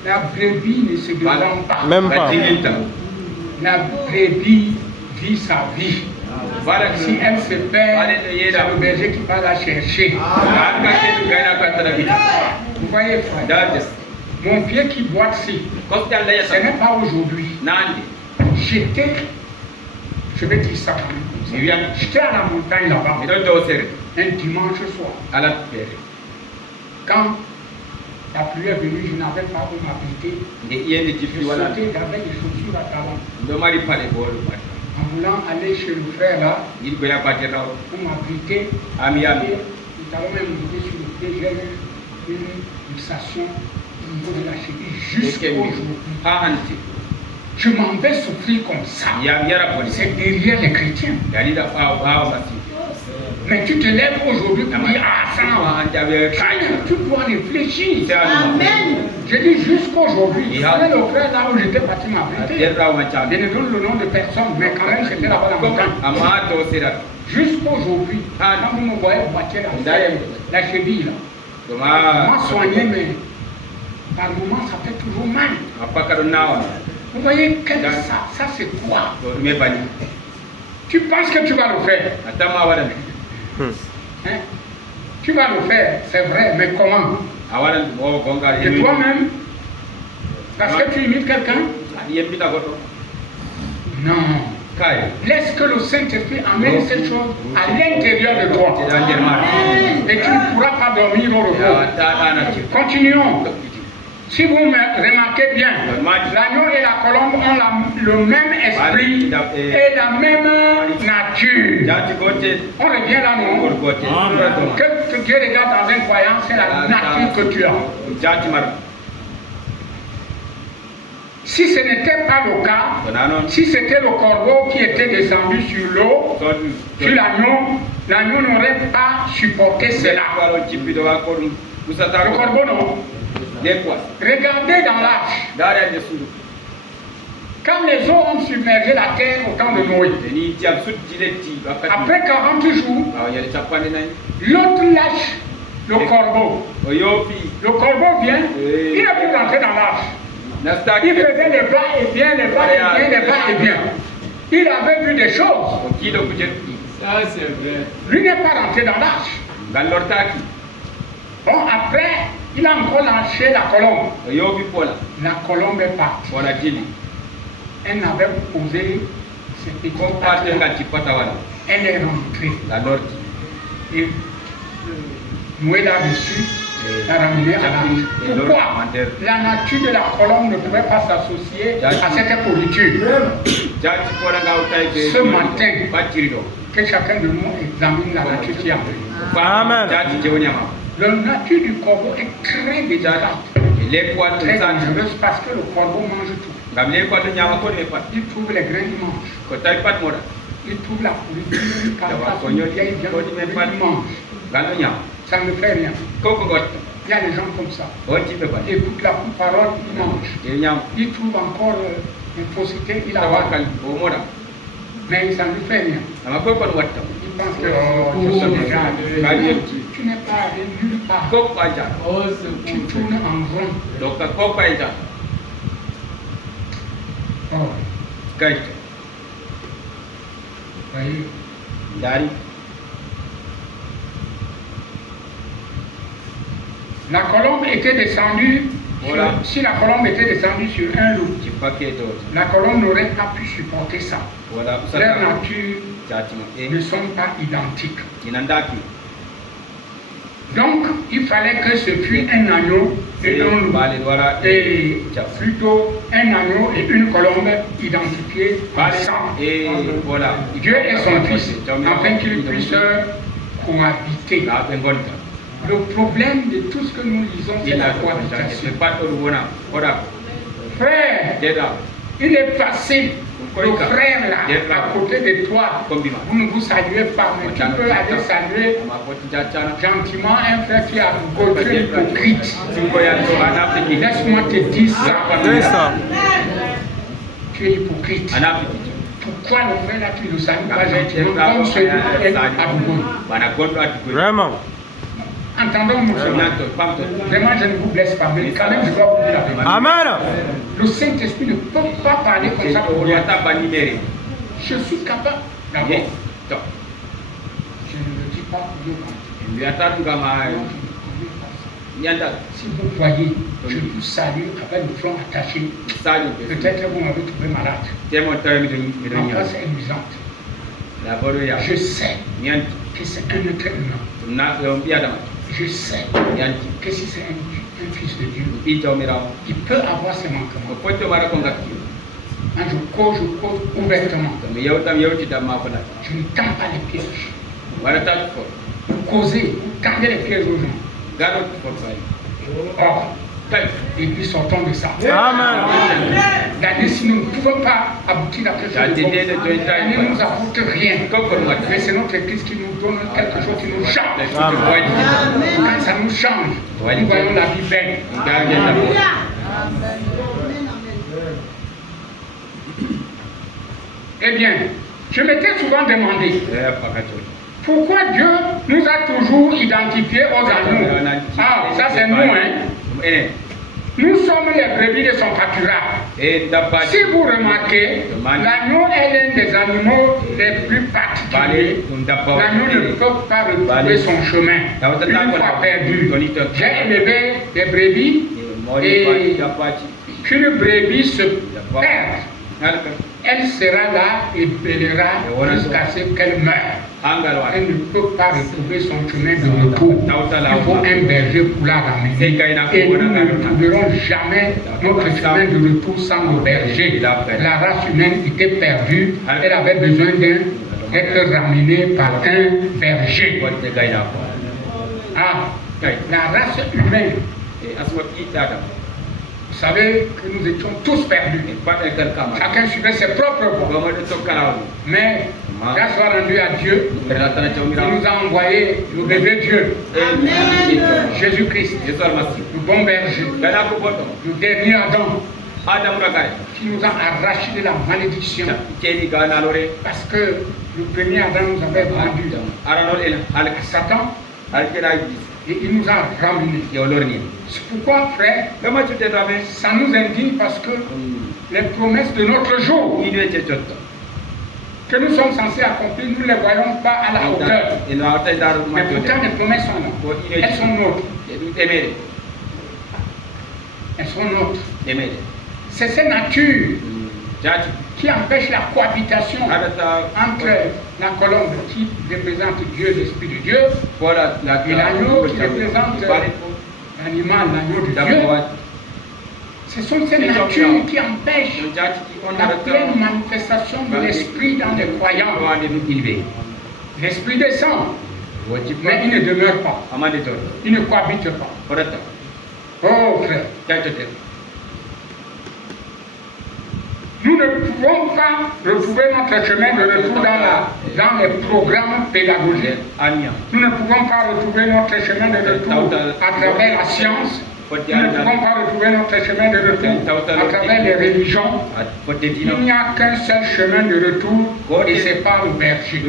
la brebis ne se demande pas. Même pas. La brebis vit sa vie. Si elle se perd, c'est le berger qui va la chercher. Vous voyez, frère, mon pied qui boite ici, ce n'est pas aujourd'hui. Je vais dire ça quand même. J'étais à la montagne là-bas, un dimanche soir. Quand la pluie est venue, je n'avais pas où m'abriter. Je sautais, j'avais des chaussures à talons. En voulant aller chez le frère là, pour m'abriter, les talons même montés sur le pied, j'ai eu une fixation au niveau de la cheville jusqu'au jour. Je m'en vais souffrir comme ça. C'est derrière les chrétiens. Mais tu te lèves aujourd'hui pour dire ah ça, tu dois réfléchir. Amen. Je dis jusqu'aujourd'hui. Il y avait le frère là où j'étais parti m'abriter. Je ne donne le nom de personne, mais quand même j'étais là-bas dans le montagne. Jusqu'aujourd'hui, quand vous me voyez boiter la cheville là, moi soigné, mais par moment ça fait toujours mal. Vous voyez, ça c'est quoi? Tu penses que tu vas le faire? Hein? Tu vas le faire, c'est vrai, mais comment? Et toi-même? Parce que tu imites quelqu'un? Non. Laisse que le Saint-Esprit amène cette chose à l'intérieur de toi. Et tu ne pourras pas dormir au repos. Continuons. Si vous remarquez bien, l'agneau et la colombe ont le même esprit et la même nature. On revient là, non? Que Dieu regarde dans un croyant, c'est la nature que tu as. Si ce n'était pas le cas, si c'était le corbeau qui était descendu sur l'eau, sur l'agneau, l'agneau n'aurait pas supporté cela. Le corbeau, non? Regardez dans l'arche. Quand les eaux ont submergé la terre au temps de Noé, après 40 jours, l'autre lâche le corbeau. Le corbeau vient, il a pu rentrer dans l'arche. Il faisait les bas et bien, les bas et bien, les bas et bien. Il avait vu des choses. Lui n'est pas rentré dans l'arche. Bon, après, il a encore lâché la colombe. La colombe est partie. Elle n'avait posé ses petits pattes. Elle est rentrée. Et Noé l'a reçu. l'a ramené à l'âge. Pourquoi la nature de la colombe ne pouvait pas s'associer à cette pourriture? Ce matin, que chacun de nous examine la nature qui a pris. Amen. La nature du corbeau est très délicate, très dangereuse parce que le corbeau mange tout. Il trouve les grains, il mange. Il trouve la pourriture, il mange. Ça ne fait rien. Il y a des gens comme ça. Ils écoutent la parole, ils mangent. Il trouve encore une fausseté, il avale. Mais ça ne lui fait rien. Il pense que je suis déjà tu n'es pas allé nulle part. Tu tournes en rond. Voyez. La colombe était descendue. Si la colombe était descendue sur un loup, la colombe n'aurait pas pu supporter ça. Leurs natures ne sont pas identiques. Donc, il fallait que ce fût un agneau et un loup. Et plutôt un agneau et une colombe identifiés ensemble. Dieu est son fils, afin qu'ils puissent cohabiter. Le problème de tout ce que nous lisons, c'est la cohabitation. Frère, il est facile. Le frère là, à côté de toi, vous ne vous saluez pas, mais tu peux aller saluer gentiment un frère qui a beaucoup hypocrite. Laisse-moi te dire ça. Tu es hypocrite. Pourquoi le frère là, tu ne le salues pas gentiment comme celui qui est à Bougogne? Vraiment. Entendons mon frère. Vraiment, je ne vous blesse pas, mais quand même, je dois vous dire la vérité. Amen. Le Saint-Esprit ne peut pas parler comme ça pour moi. Je suis capable d'abord. Je ne le dis pas pour vous. Si vous voyez, je vous salue avec le front attaché. Peut-être que vous m'avez trouvé malade. Ma face est luisante. Je sais que c'est un être humain. Je sais que si c'est un fils de Dieu, il peut avoir ses manquements. Quand je cause ouvertement. Je ne tends pas les pièges. Vous causez, vous tendez les pièges aux gens. Or, et puis sortons de ça. Amen. C'est-à-dire, si nous ne pouvons pas aboutir à quelque chose de bon, il ne nous apporte rien. Mais c'est notre Église qui nous donne quelque chose qui nous change. Quand ça nous change, nous voyons la vie belle. Eh bien, je m'étais souvent demandé pourquoi Dieu nous a toujours identifiés aux agneaux. Ah, ça c'est nous, hein. Nous sommes les brebis de son pâturage. Si vous remarquez, l'agneau est l'un des animaux les plus particuliers. L'agneau ne peut pas retrouver son chemin. Une fois perdu, j'ai élevé des brebis et qu'une brebis se perd, elle sera là et bêlera jusqu'à ce qu'elle meure. Elle ne peut pas retrouver son chemin de repos. Il faut un berger pour la ramener. Et nous ne trouverons jamais notre chemin de retour sans le berger. La race humaine était perdue. Elle avait besoin d'être ramenée par un berger. Ah, la race humaine. Vous savez que nous étions tous perdus. Chacun suivait ses propres voies. Mais grâce soit rendue à Dieu, il nous a envoyé le bébé Dieu, Jésus-Christ, le bon berger, le dernier Adam, qui nous a arraché de la malédiction. Parce que le premier Adam nous avait vendu à Satan. Et il nous a ramenés. C'est pourquoi, frère, ça nous indigne parce que les promesses de notre jour que nous sommes censés accomplir, nous ne les voyons pas à la hauteur. Mais pourtant, les promesses sont là. Elles sont nôtres. Elles sont nôtres. C'est cette nature qui empêche la cohabitation entre la colombe qui représente Dieu, l'Esprit de Dieu, et l'agneau qui représente l'animal, l'agneau de Dieu, ce sont ces natures qui empêchent la pleine manifestation de l'esprit dans les croyants. L'esprit descend, mais il ne demeure pas. Il ne cohabite pas. Oh frère, nous ne pouvons pas retrouver notre chemin de retour dans les programmes pédagogiques. Nous ne pouvons pas retrouver notre chemin de retour à travers la science. Nous ne pouvons pas retrouver notre chemin de retour à travers les religions. Il n'y a qu'un seul chemin de retour et c'est par le berger.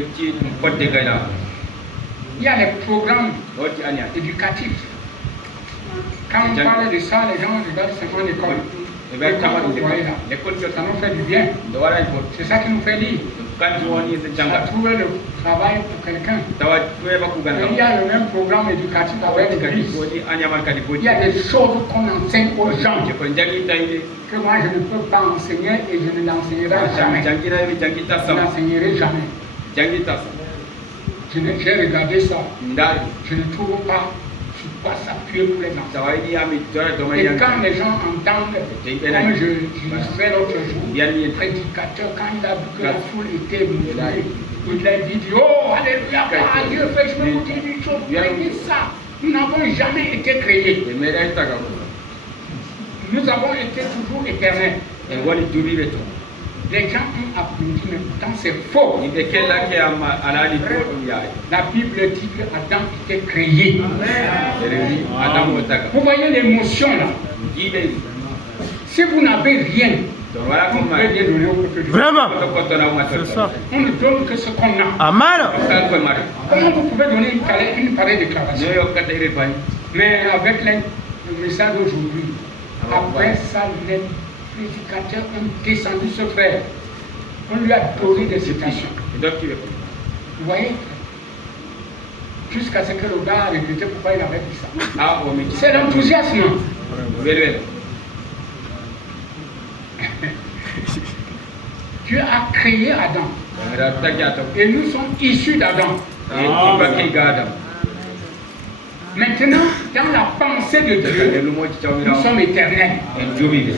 Il y a les programmes éducatifs. Quand on parle de ça, les gens regardent seulement l'école. Ça nous fait du bien. C'est ça qui nous fait lire. Ça trouve le travail pour quelqu'un. Il y a le même programme éducatif avec l'Église. Il y a des choses qu'on enseigne aux gens que moi je ne peux pas enseigner et je ne l'enseignerai jamais. Je ne l'enseignerai jamais. J'ai regardé ça. Je ne trouve pas sur quoi s'appuyer pour les enfants. Et quand les gens entendent, comme je fais l'autre jour, le prédicateur, quand il a vu que la foule était motivée, il a dit, oh, alléluia, Dieu fait, je vais vous dire une chose, vous avez dit ça. Nous n'avons jamais été créés. Nous avons été toujours éternels. Les gens ont applaudi, mais pourtant c'est faux. La Bible dit que Adam était créé. Vous voyez l'émotion là. Si vous n'avez rien, vous pouvez rien donner au peuple de Dieu. Vraiment. C'est ça. On ne donne que ce qu'on a. Amen. Comment vous pouvez donner une pareille déclaration? Mais avec le message d'aujourd'hui, après ça, les prédicateurs ont descendu ce frère. On lui a donné des citations. Vous voyez? Jusqu'à ce que le gars a regretté pourquoi il avait dit ça. C'est l'enthousiasme. Dieu a créé Adam. Et nous sommes issus d'Adam. Maintenant, dans la pensée de Dieu, nous sommes éternels.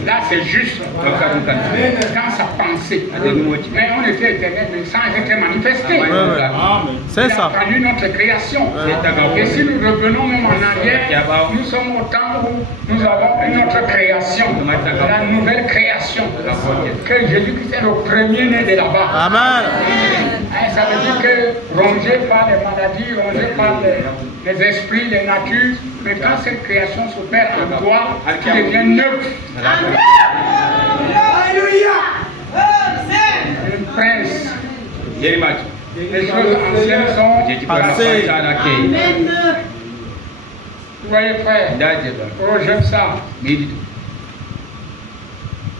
Là, c'est juste dans sa pensée. Mais on était éternels, mais sans être manifestés. C'est ça. Il a fallu notre création. Et si nous revenons même en arrière, nous sommes au temps où nous avons une autre création, la nouvelle création. Que Jésus-Christ est le premier-né de là-bas. Amen. Ça veut dire que rongé par les maladies, rongé par les esprits, les natures, mais quand cette création s'opère en toi, tu deviens neuf. Alléluia! Le prince. Les choses anciennes sont passées. Vous voyez, frère? Oh, j'aime ça.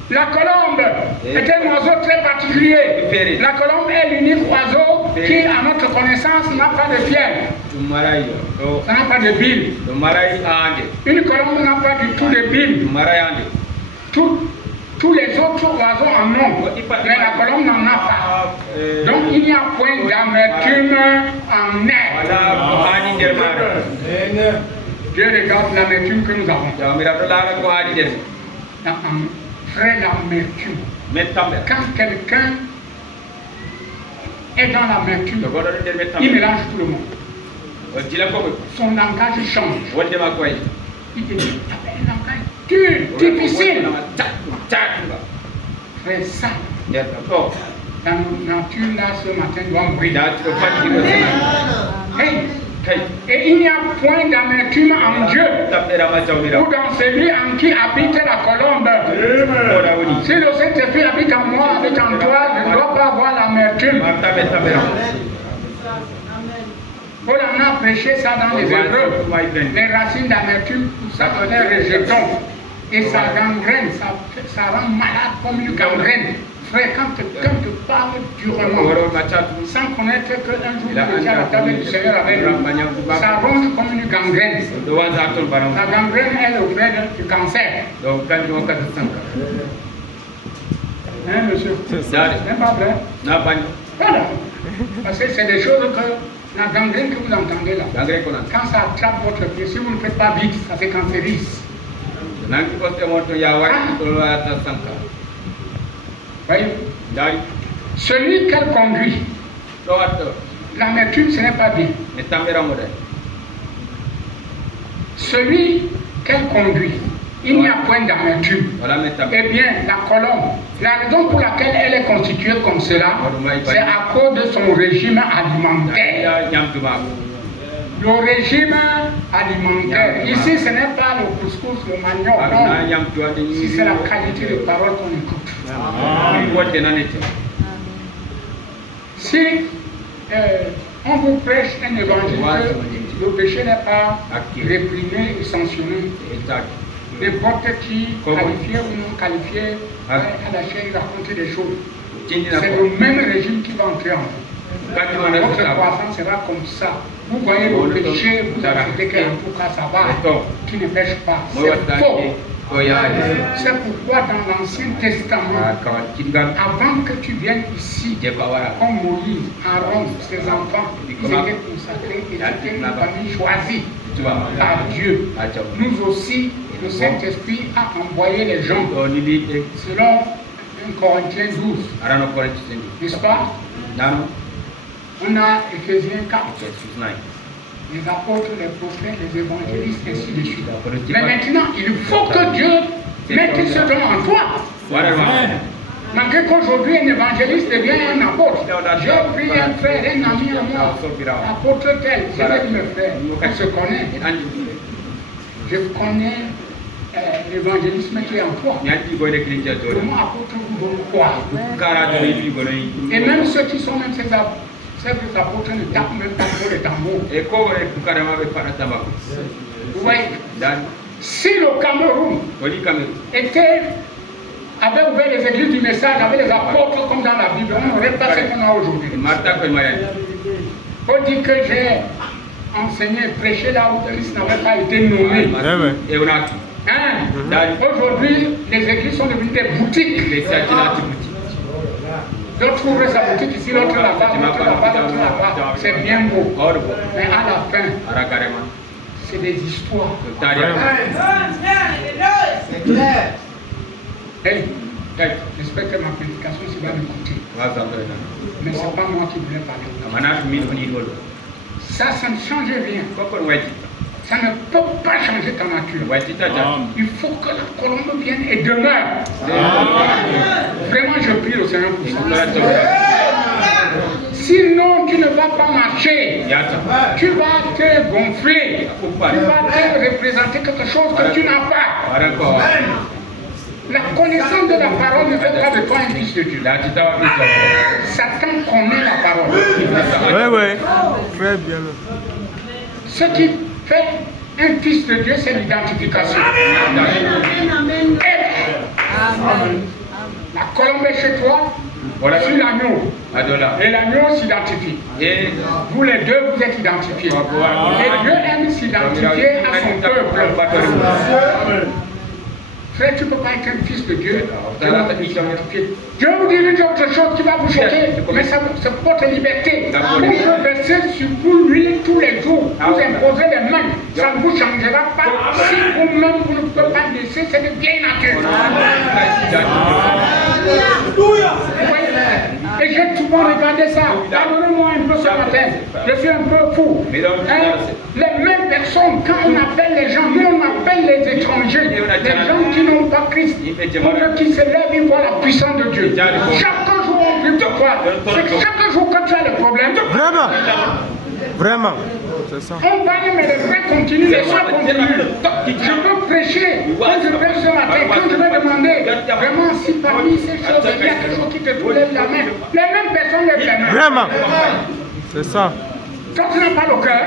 La colombe est un oiseau très particulier. La colombe est l'unique oiseau qui, à notre connaissance, n'a pas de fièvre. Ça n'a pas de bile. Une colombe n'a pas du tout de bile. Tous les autres oiseaux en ont, mais la colombe n'en a pas. Donc il n'y a point d'amertume en elle. Dieu regarde l'amertume que nous avons. Frère, l'amertume. Quand quelqu'un est dans l'amertume, il mélange tout le monde. Son langage change. Il dit, un langage dur, difficile. Frère, ça, dans notre nature, là, ce matin, doit mourir. Et il n'y a point d'amertume en Dieu ou dans celui en qui habite la colombe. Si le Saint-Esprit habite en moi, habite en toi, je ne dois pas avoir l'amertume. Paul en a prêché ça dans les Hébreux. Les racines d'amertume, ça donnait rejeton. Et ça gangrène, ça rend malade comme une gangrène. Frère, quand quelqu'un te parle durement, sans connaître qu'un jour tu étais à la table du Seigneur avec lui, ça ronge comme une gangrène. La gangrène est le frère du cancer. Hein, monsieur? C'est pas vrai? Voilà. Parce que c'est des choses La gangrène que vous entendez là, quand ça attrape votre pied, si vous ne faites pas vite, ça se cancérise. Voyez? Celui qu'elle conduit, l'amertume, ce n'est pas bien. Celui qu'elle conduit, il n'y a point d'amertume. Eh bien, la colombe, la raison pour laquelle elle est constituée comme cela, c'est à cause de son régime alimentaire. Le régime alimentaire, ici ce n'est pas le couscous, le manioc, non. Ici c'est la qualité de parole qu'on écoute. Si on vous prêche un évangile, le péché n'est pas réprimé et sanctionné. N'importe qui, qualifié ou non qualifié, à la chaîne raconter des choses. C'est le même régime qui va entrer en vous. Votre croissance sera comme ça. Vous voyez le péché, vous avez qu'en tout cas ça va, qui ne pêche pas. C'est faux. C'est pourquoi dans l'Ancien Testament, avant que tu viennes ici, comme Moïse, Aaron, ses enfants, ils étaient consacrés et c'était une famille choisie par Dieu. Nous aussi, le Saint-Esprit a envoyé les gens selon 1 Corinthiens 12. N'est-ce pas? On a Éphésiens 4. Les apôtres, les prophètes, les évangélistes, ainsi de suite. Mais maintenant, il faut que Dieu mette ce don en toi. Malgré qu'aujourd'hui un évangéliste devient un apôtre. J'ai pris un frère, un ami à moi, l'apôtre tel, je vais me faire, on se connaît. Je connais l'évangélisme qui est en toi. Comment apôtre vous donne quoi? Et même ceux qui sont même ces apôtres ne tapent même pas pour les tambours. Vous voyez? Si le Cameroun avait ouvert les églises du message, avait les apôtres comme dans la Bible, on n'aurait pas ce qu'on a aujourd'hui. On dit que j'ai enseigné, prêché là où Christ n'avait pas été nommé. Aujourd'hui, les églises sont devenues des boutiques. L'autre trouverait sa boutique ici, l'autre là-bas, l'autre là-bas, l'autre là-bas. C'est bien beau. Mais à la fin, c'est des histoires. C'est clair. Hey, j'espère que ma prédication se va m'écouter. Mais ce n'est pas moi qui voulais parler. Ça ne change rien. Ça ne peut pas changer ta nature. Il faut que la colombe vienne et demeure. Vraiment, je prie le Seigneur pour ça. Sinon, tu ne vas pas marcher. Tu vas te gonfler. Tu vas te représenter quelque chose que tu n'as pas. La connaissance de la parole ne fait pas de toi un fils de Dieu. Satan connaît la parole. Oui. Très bien. Ce qui fait un fils de Dieu, c'est l'identification. Amen. La colombe est chez toi, sur l'agneau. Et l'agneau s'identifie. Vous les deux, vous êtes identifiés. Et Dieu aime s'identifier à son peuple. Frère, tu ne peux pas être un fils de Dieu. Je vais vous dire une autre chose qui va vous choquer, mais c'est pour votre liberté. Vous pouvez verser sur vous l'huile tous les jours, vous imposez les mains, ça ne vous changera pas. Si vous-même vous ne pouvez pas laisser, c'est de vieille nature. Et j'ai souvent regardé ça. Pardonnez-moi un peu ce matin. Je suis un peu fou. Les mêmes personnes, quand on appelle les gens, nous on appelle les étrangers, les gens qui n'ont pas Christ, qui se lèvent, ils voient la puissance de Dieu. Chaque jour on prie pour toi. C'est chaque jour que tu as des problèmes. Vraiment. C'est ça. On va dire, mais les frères continuent, les soins continuent. Je peux prêcher. Quand je vais ce matin, quand je vais demander, vraiment, si parmi ces choses, il y a quelque chose qui te soulève la main, les mêmes personnes lèvent la main. Vraiment. C'est ça. Quand tu n'as pas le cœur,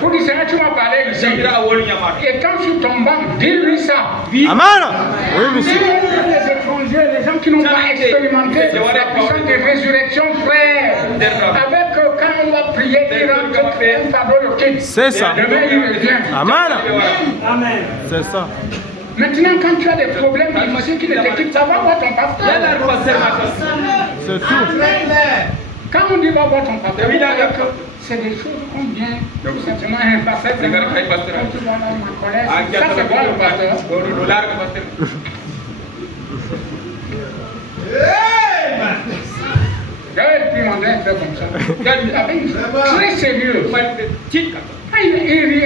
pour dire, Seigneur, tu m'as parlé ici. Et quand sur ton banc, dis-lui ça. Amen. Oui, monsieur. Les étrangers, les gens qui n'ont pas expérimenté la puissance de résurrection, frère, avec quand on va prier, il rentre un fardeau de quitte. C'est ça. Demain, il revient. Amen. C'est ça. Maintenant, quand tu as des problèmes difficiles qui ne te quittent, ça va voir ton pasteur. C'est tout. Quand on dit va voir ton pasteur, c'est des choses qu'on vient tout simplement un pasteur. Quand tu vois là ma colère, ça c'est quoi le pasteur? J'avais pu demander un peu comme ça. Très sérieux. Il rit.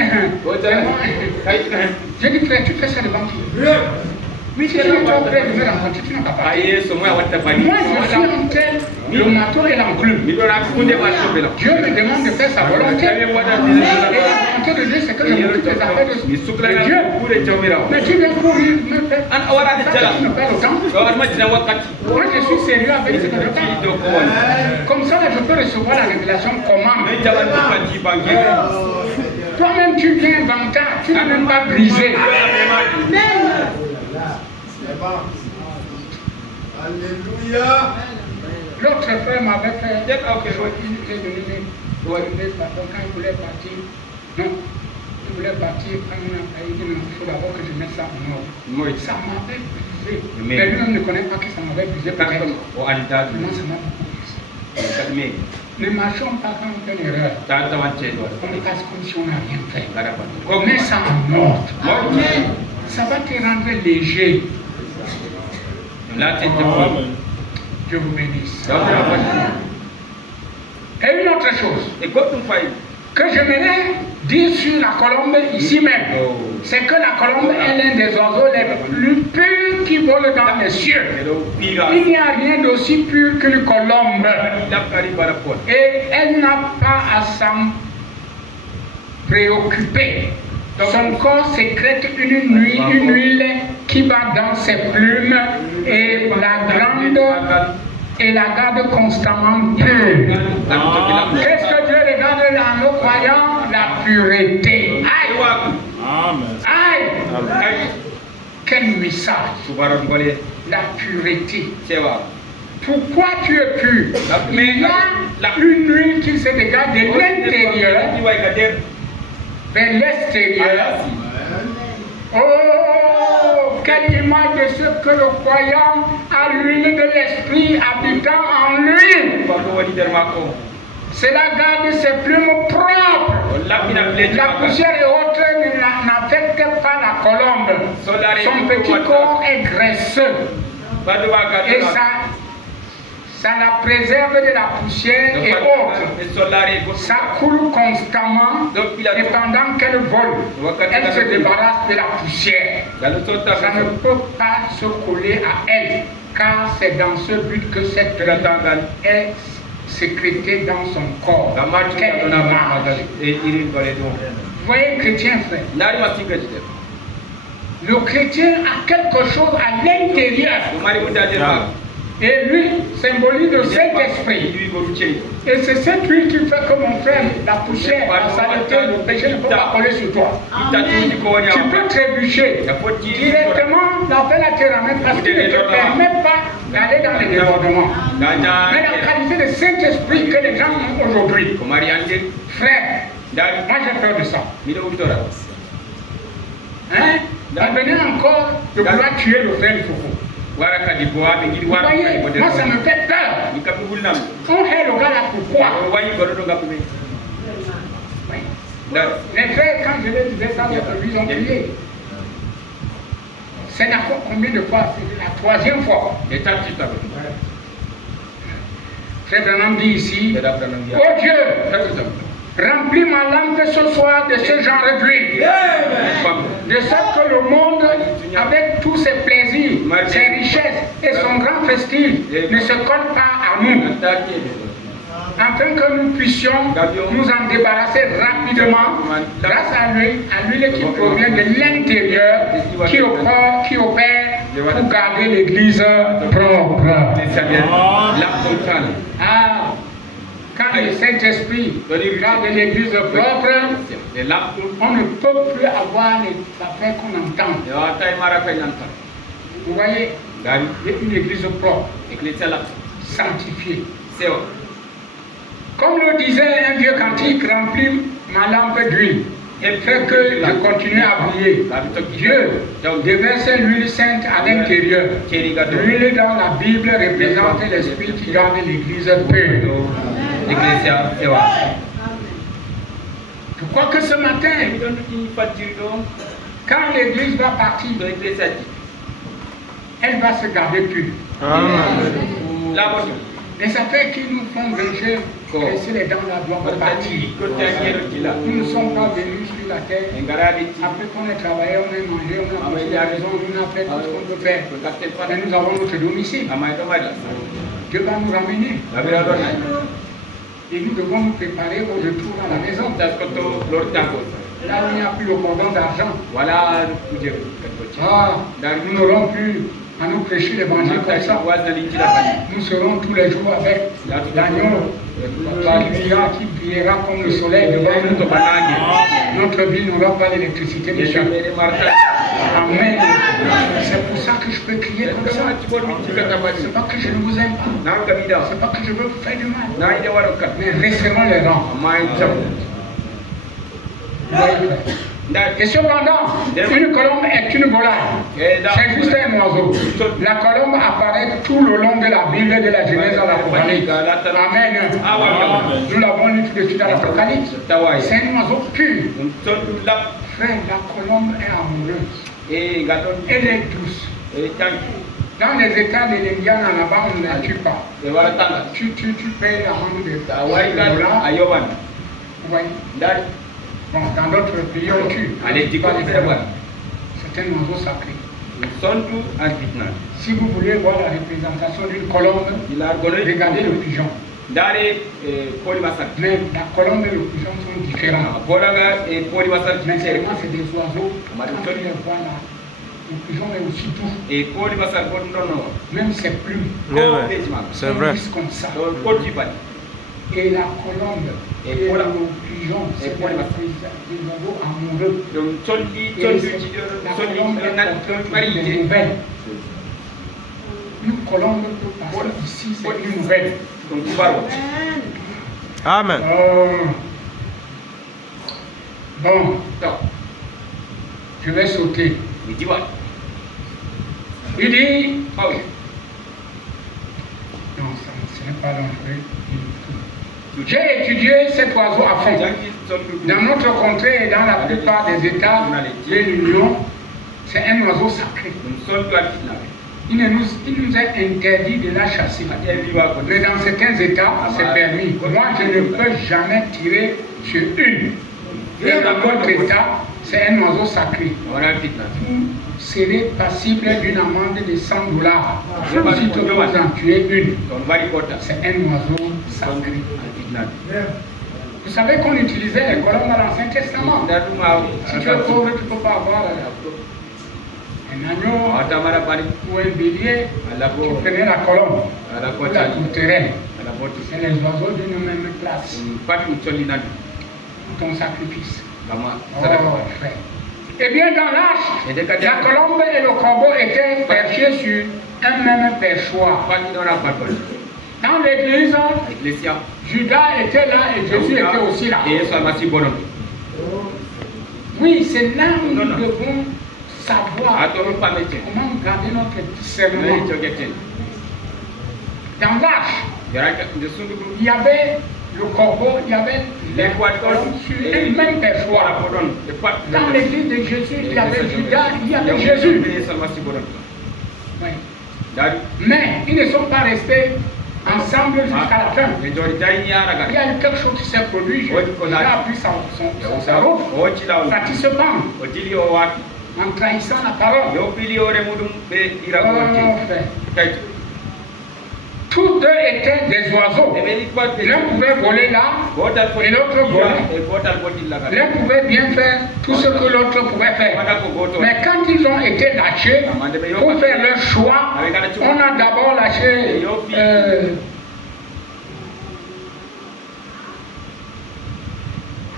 J'ai dit frère, tu fais ça devant qui? Mais si tu n'es pas prêt de me rencontrer, tu n'as pas parlé. Moi, je suis en train, le marteau et l'enclume. Dieu me demande de faire sa volonté. Et la volonté de Dieu, c'est que je m'occupe des affaires de Dieu. Mais tu viens courir, me faire ça, tu me perds autant. Moi, je suis sérieux avec ce que je fais. Comme ça, je peux recevoir la révélation comment. Toi-même, tu viens vanter, tu n'as même pas brisé. Alléluia. L'autre frère m'avait fait il était donné quand il voulait partir. Non, il voulait partir prendre un pays. Il dit non, il faut d'abord que je mette ça en ordre. Ça m'avait brisé. Mais lui-même ne connaît pas que ça m'avait brisé. Peut-être. Moi, ça m'a brisé. Ne marchons pas quand on fait une erreur. On passe comme si on n'a rien fait. Mets ça en ordre. Ça va te rendre léger. Dieu vous bénisse. Et une autre chose que je voulais dire sur la colombe ici même, c'est que la colombe est l'un des oiseaux les plus purs qui volent dans les cieux. Il n'y a rien d'aussi pur qu'une colombe. Et elle n'a pas à s'en préoccuper. Son corps sécrète une huile qui va dans ses plumes et la garde constamment pure. Qu'est-ce que Dieu regarde dans nos croyants? La pureté. Aïe! Aïe! Quel message! La pureté. Pourquoi tu es pur? Il y a une huile qui se dégage de l'intérieur vers l'extérieur. Oh, quelle image de ce que le croyant a l'huile de l'esprit habitant en lui. Cela garde ses plumes propres. La poussière et autres n'affectent pas la colombe. Son petit corps est graisseux. Et ça la préserve de la poussière et autres. Ça coule constamment et pendant qu'elle vole, elle se débarrasse de la poussière. Ça ne peut pas se coller à elle, car c'est dans ce but que cette huile est sécrétée dans son corps. Quelle image. Vous voyez, chrétien frère, le chrétien a quelque chose à l'intérieur. Et lui symbolise le Saint-Esprit. Et c'est cette huile qui fait que mon frère, la poussière, la saleté, le péché ne peut pas coller sur toi. Tu peux trébucher directement dans la terre parce qu'il ne te permet pas d'aller dans les débordements. Mais la qualité de Saint-Esprit que les gens ont aujourd'hui, frère, moi j'ai peur de ça. Hein? On venait encore de vouloir tuer le frère Foucault. Vous voyez, moi ça me fait peur. On hait le gars là pourquoi? Les frères, quand je les disais ça, ils ont prié. C'est combien de fois? C'est la troisième fois. Frère Branham dit ici, oh Dieu, remplis ma lampe ce soir de ce genre d'huile. De sorte que le monde, avec tous ses plaisirs, ses richesses et son grand festin, ne se colle pas à nous. Afin que nous puissions nous en débarrasser rapidement grâce à l'huile qui provient de l'intérieur, qui opère pour garder l'église propre. Quand le Saint-Esprit garde l'église propre, on ne peut plus avoir les affaires qu'on entend. Vous voyez, une église propre, sanctifiée. Comme le disait un vieux cantique, remplis ma lampe d'huile. fait que je continue à briller. Dieu déverse l'huile sainte à l'intérieur. L'huile dans la Bible représente l'esprit qui garde l'église pure. Je crois que ce matin, quand l'église va partir, elle va se garder pure. Les affaires qui nous font venger, casser les dents là doivent partir. Nous ne sommes pas venus sur la terre. Après qu'on ait travaillé, on ait mangé, on a mangé la maison, on a fait tout ce qu'on peut faire. Mais nous avons notre domicile. Dieu va nous ramener. Et nous devons nous préparer au retour à la maison. Là où il n'y a plus le cordon d'argent. Nous n'aurons plus à nous prêcher l'évangile comme ça. Nous serons tous les jours avec l'agneau qui brillera comme le soleil devant nous. Notre vie n'aura pas l'électricité de Dieu. Amen. C'est pour ça que je peux crier comme ça. C'est pas que je ne vous aime pas. C'est pas que je veux vous faire du mal. Mais resserrons les rangs. Et cependant, une colombe est une volaille. C'est juste un oiseau. La colombe apparaît tout le long de la Bible, de la Genèse à l'Apocalypse. Amen. Nous l'avons lu tout de suite à l'Apocalypse. C'est un oiseau pur. Frère, la colombe est amoureuse. Elle est douce. Dans les États de l'Indiana, là-bas, on ne la tue pas. Tu payes l'amende de $. Oui. Bon, dans d'autres pays, on tue. C'est un oiseau sacré. Si vous voulez voir la représentation d'une colombe, regardez le pigeon. Mais la colombe et le pigeon sont différents. Mais c'est des oiseaux. Quand tu les vois là, le pigeon est aussi doux. Même ses plumes. C'est vrai. Comme ça. Et la colombe et le pigeon, c'est des oiseaux amoureux. Et la colombe est des nouvelles. Une colombe peut passer ici, c'est une nouvelle. Amen. Bon, je vais sauter. Il dit, non, ce n'est pas dangereux. J'ai étudié cet oiseau à fond. Dans notre contrée et dans la plupart des États de l'Union, c'est un oiseau sacré. Il nous est interdit de la chasser. Mais dans certains États, c'est permis. Moi, je ne peux jamais tirer sur une. Et dans notre État, c'est un oiseau sacré. Vous serez passible d'une amende de $100. Si tu veux en tuer une, c'est un oiseau sacré. Vous savez qu'on utilisait les colombes dans l'Ancien Testament. Si tu es pauvre, tu ne peux pas avoir un agneau ou un bélier. Tu prenais la colombe, tu la tourterais. C'est les oiseaux d'une même classe. Ton sacrifice. Frère. Eh bien, dans l'Arche, la colombe et le corbeau étaient perchés sur un même perchoir. Dans l'église, Judas était là et Jésus était aussi là. Oui, c'est là où nous devons savoir comment garder notre discernement. Dans l'Arche, il y avait le corbeau, il y avait les colombe sur un même perchoir. Dans l'église de Jésus, il y avait Judas, il y avait Jésus. Oui. Mais ils ne sont pas restés ensemble jusqu'à la fin. Il y a eu quelque chose qui s'est produit. J'ai appris sa route. Participant en trahissant la parole. Tous deux étaient des oiseaux. L'un pouvait voler là et l'autre voler. L'un pouvait bien faire tout ce que l'autre pouvait faire. Mais quand ils ont été lâchés pour faire leur choix, on a d'abord lâché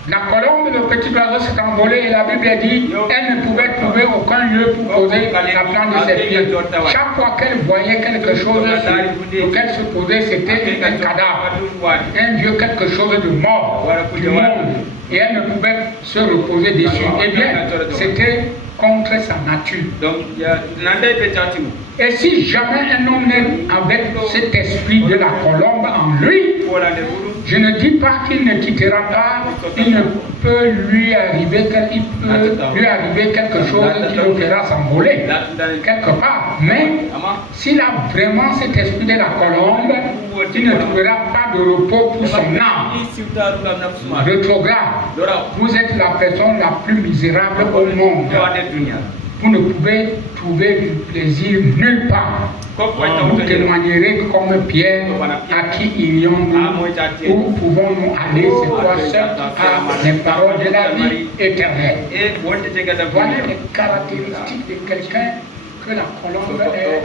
la colombe, le petit oiseau s'est envolé et la Bible dit elle ne pouvait trouver aucun lieu pour poser la plante de ses pieds. Chaque fois qu'elle voyait quelque chose auquel se posait, c'était un cadavre, un vieux quelque chose de mort, du monde. et elle ne pouvait se reposer dessus. Eh bien, c'était contre sa nature. Et si jamais un homme est avec cet esprit de la colombe en lui, je ne dis pas qu'il ne quittera pas, il ne peut lui arriver quelque chose qui le fera s'envoler quelque part. Mais s'il a vraiment cet esprit de la colombe, il ne trouvera pas de repos pour son âme. Rétrograde, vous êtes la personne la plus misérable au monde. Vous ne pouvez trouver du plaisir nulle part. Vous témoignerez comme Pierre à qui irions-nous, où pouvons-nous aller, c'est quoi seul à les paroles de la vie éternelle. Voilà les caractéristiques de quelqu'un que la colombe est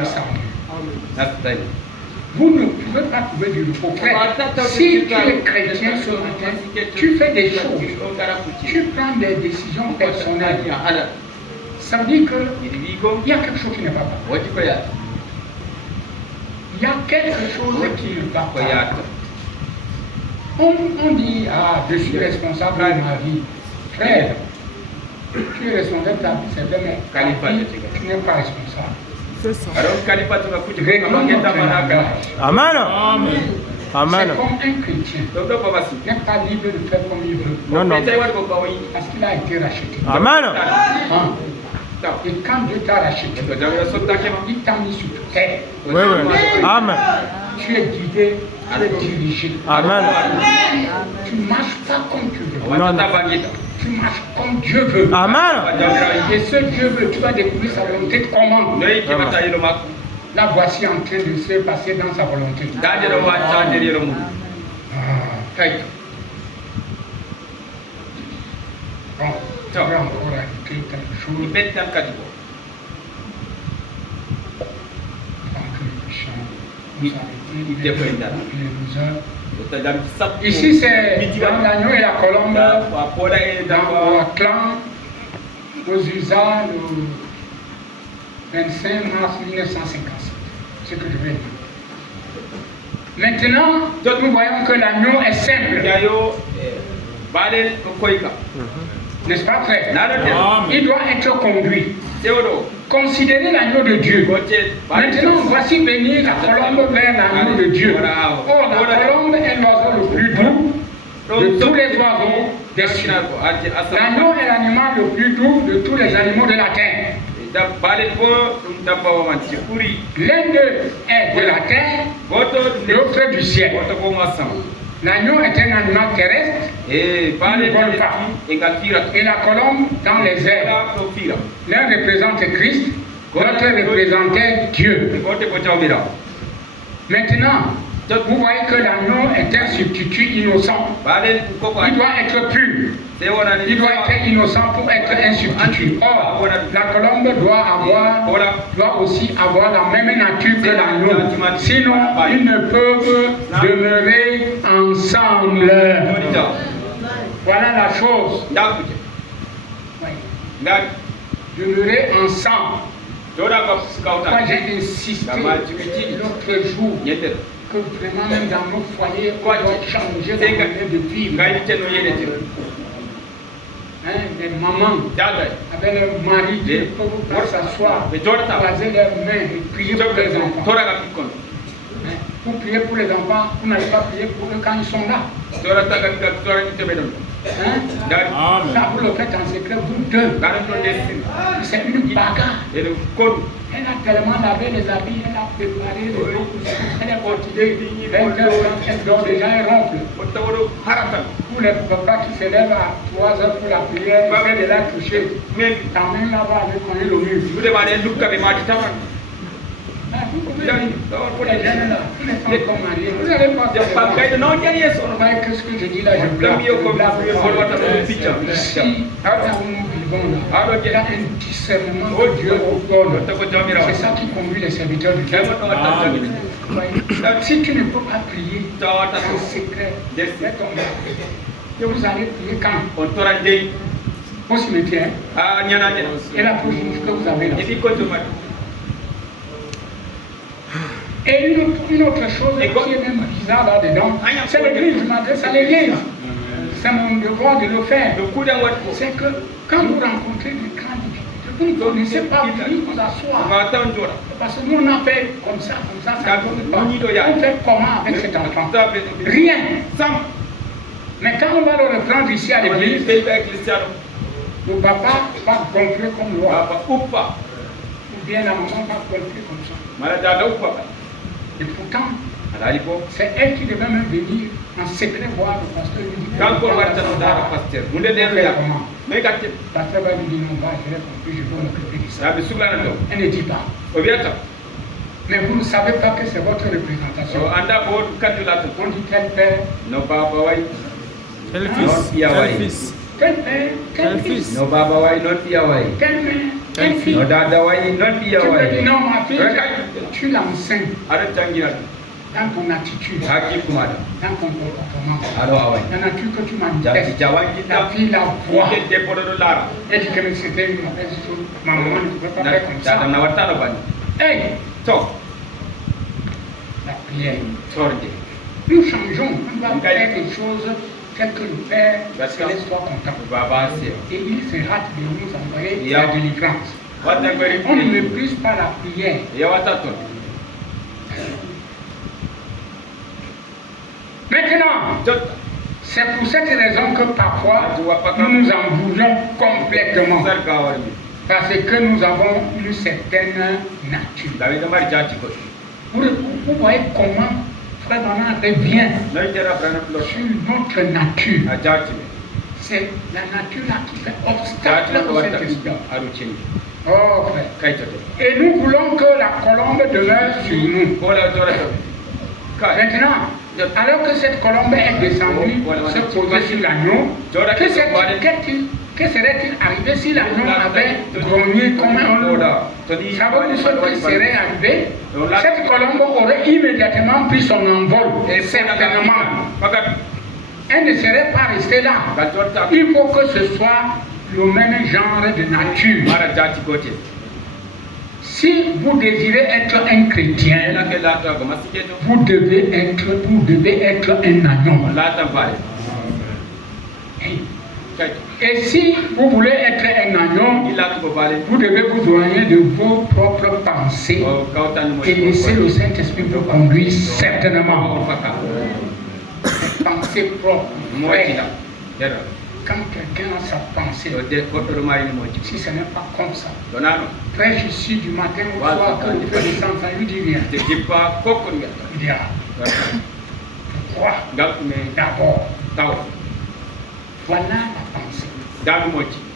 descendue. Vous ne pouvez pas trouver du repos. Si tu es chrétien ce matin, tu fais des choses, tu prends des décisions personnelles. Ça veut dire qu'il y a quelque chose qui ne va pas. Il y a quelque chose qui ne va pas. On dit, ah, je suis responsable de ma vie. Frère, tu es responsable de ta vie, c'est vrai, mais tu n'es pas responsable. C'est ça. Amen. Amen. C'est comme un chrétien. Il n'est pas libre de faire comme il veut. Non, non. Parce qu'il a été racheté. Amen. Et quand Dieu t'a racheté, il t'a mis sur terre. Oui, oui. Amen. Tu es guidé, tu es dirigé. Amen. Tu ne marches pas comme tu veux. Non, non. Tu marches comme Dieu veut. Amen. Et ce Dieu veut, tu vas découvrir sa volonté comment. La voici en train de se passer dans sa volonté. Bon, tu vas encore ajouter quelque chose. Ici c'est dans l'agneau et la colombe, dans le clan, aux Usa, le 25 mars 1957. C'est ce que je vais dire. Maintenant, nous voyons que l'agneau est simple. N'est-ce pas, frère? Il doit être conduit. Considérez l'agneau de Dieu. Maintenant, voici venir la colombe vers l'agneau de Dieu. Or, la colombe est l'oiseau le plus doux de tous les oiseaux des cieux. L'agneau est l'animal le plus doux de tous les animaux de la terre. L'un d'eux est de la terre, l'autre du ciel. L'agneau est un animal terrestre, il ne vole pas. Et la colombe dans les airs. L'un représente Christ, l'autre représentait Dieu. Maintenant, vous voyez que l'agneau est un substitut innocent. Il doit être pur. Il doit être innocent pour être un substitut. Or, la colombe doit aussi avoir la même nature que l'agneau. Sinon, ils ne peuvent demeurer ensemble. Voilà la chose. Demeurer ensemble. Moi, j'ai insisté l'autre jour que vraiment même dans nos foyers, on doit changer de manière de vivre. Les mamans avec leur mari qui ne peuvent pas s'asseoir, croiser leurs mains et prier pour les enfants. Pour prier pour les enfants, vous n'allez pas prier pour eux quand ils sont là. Ça, vous le faites en secret, vous deux. C'est une bagarre. Elle a tellement lavé les habits, elle a préparé les eaux, elle est continuée. 20h, elle dort déjà, elle ronfle. Pour les papas qui se lèvent à 3h pour la prière, ils de la toucher. Quand même là-bas, avec on est le mur. Vous les jeunes là, tous les femmes sont mariées. Vous n'allez pas faire qu'est-ce que je dis là, je blâme. Ici, là où nous vivons là, il y a un discernement que Dieu donne. C'est ça qui conduit les serviteurs de Dieu. Si tu ne peux pas prier en secret, et vous allez prier quand? Au cimetière. Et la prochaine que vous avez là. Et une autre chose qui est même bizarre là-dedans, c'est l'église, je m'adresse à l'église. C'est mon devoir de le faire. C'est que quand vous rencontrez des grandes difficultés, vous ne connaissez pas venir vous asseoir. Parce que nous on a fait comme ça, ça ne donne pas. On fait comment avec cet enfant? Rien. Mais quand on va le reprendre ici à l'église, le papa va gonfler comme l'oie. Ou bien la maman va gonfler comme ça. Et pourtant, c'est elle qui devait même venir en secret voir le pasteur. Le pasteur va lui dire non, je l'ai compris, je vais m'occuper de ça. Elle ne dit pas. Mais vous ne savez pas que c'est votre représentation. On dit quel père, Quel fils? Quel fils? quel père, quel fils, No baba wai non pia wai. quel mère, quel fils. No dada wai non pia Tu peux wai. dire non, ma fille, tu l'enseignes dans ton attitude, Haki kumada. dans ton comportement. Alo awai. La nature que tu Jadi manifestes, jawan la kita fille la voit. lara. Elle dit que c'était une mauvaise chose. Ma maman ne pouvait pas faire comme Dada ça. nawata lo bani. Hey, To. la prière. Sorje. Nous changeons. On va faire des choses telles que le Père Céleste soit content. Baba sia. Et il se hâte de nous envoyer Yeah. la délivrance. Wata ngari. On ne méprise pas la prière. Ya wata to. Maintenant, Jot. c'est pour cette raison que parfois nous nous en voulons complètement. Sarka wari. Parce que nous avons une certaine nature. David mari jati ko. Vous voyez comment Frère Maman revient Nai jara brana plus. sur notre nature. A jati. C'est la nature là qui fait Jati obstacle ko au wata. Saint-Esprit. Aruchini. Oh frère. Kaito. Et nous voulons que la colombe demeure sur nous. Kola tora to. Kai. Maintenant, alors que cette colombe est descendue, se posait sur l'agneau, que serait-il arrivé si l'agneau avait grogné comme un loup? Savez-vous ce qui serait arrivé? Cette colombe aurait immédiatement pris son envol, et certainement. Elle ne serait pas restée là. Il faut que ce soit le même genre de nature. Si vous désirez être un chrétien, vous devez être un agneau. Et si vous voulez être un agneau, vous devez vous éloigner de vos propres pensées et laisser le Saint-Esprit vous conduire certainement. Les pensées propres. Quand quelqu'un a sa pensée, si ce n'est pas comme ça, très ici du matin au soir, que le feu descend, ça lui dit rien. Il dira, pourquoi d'abord, voilà la pensée.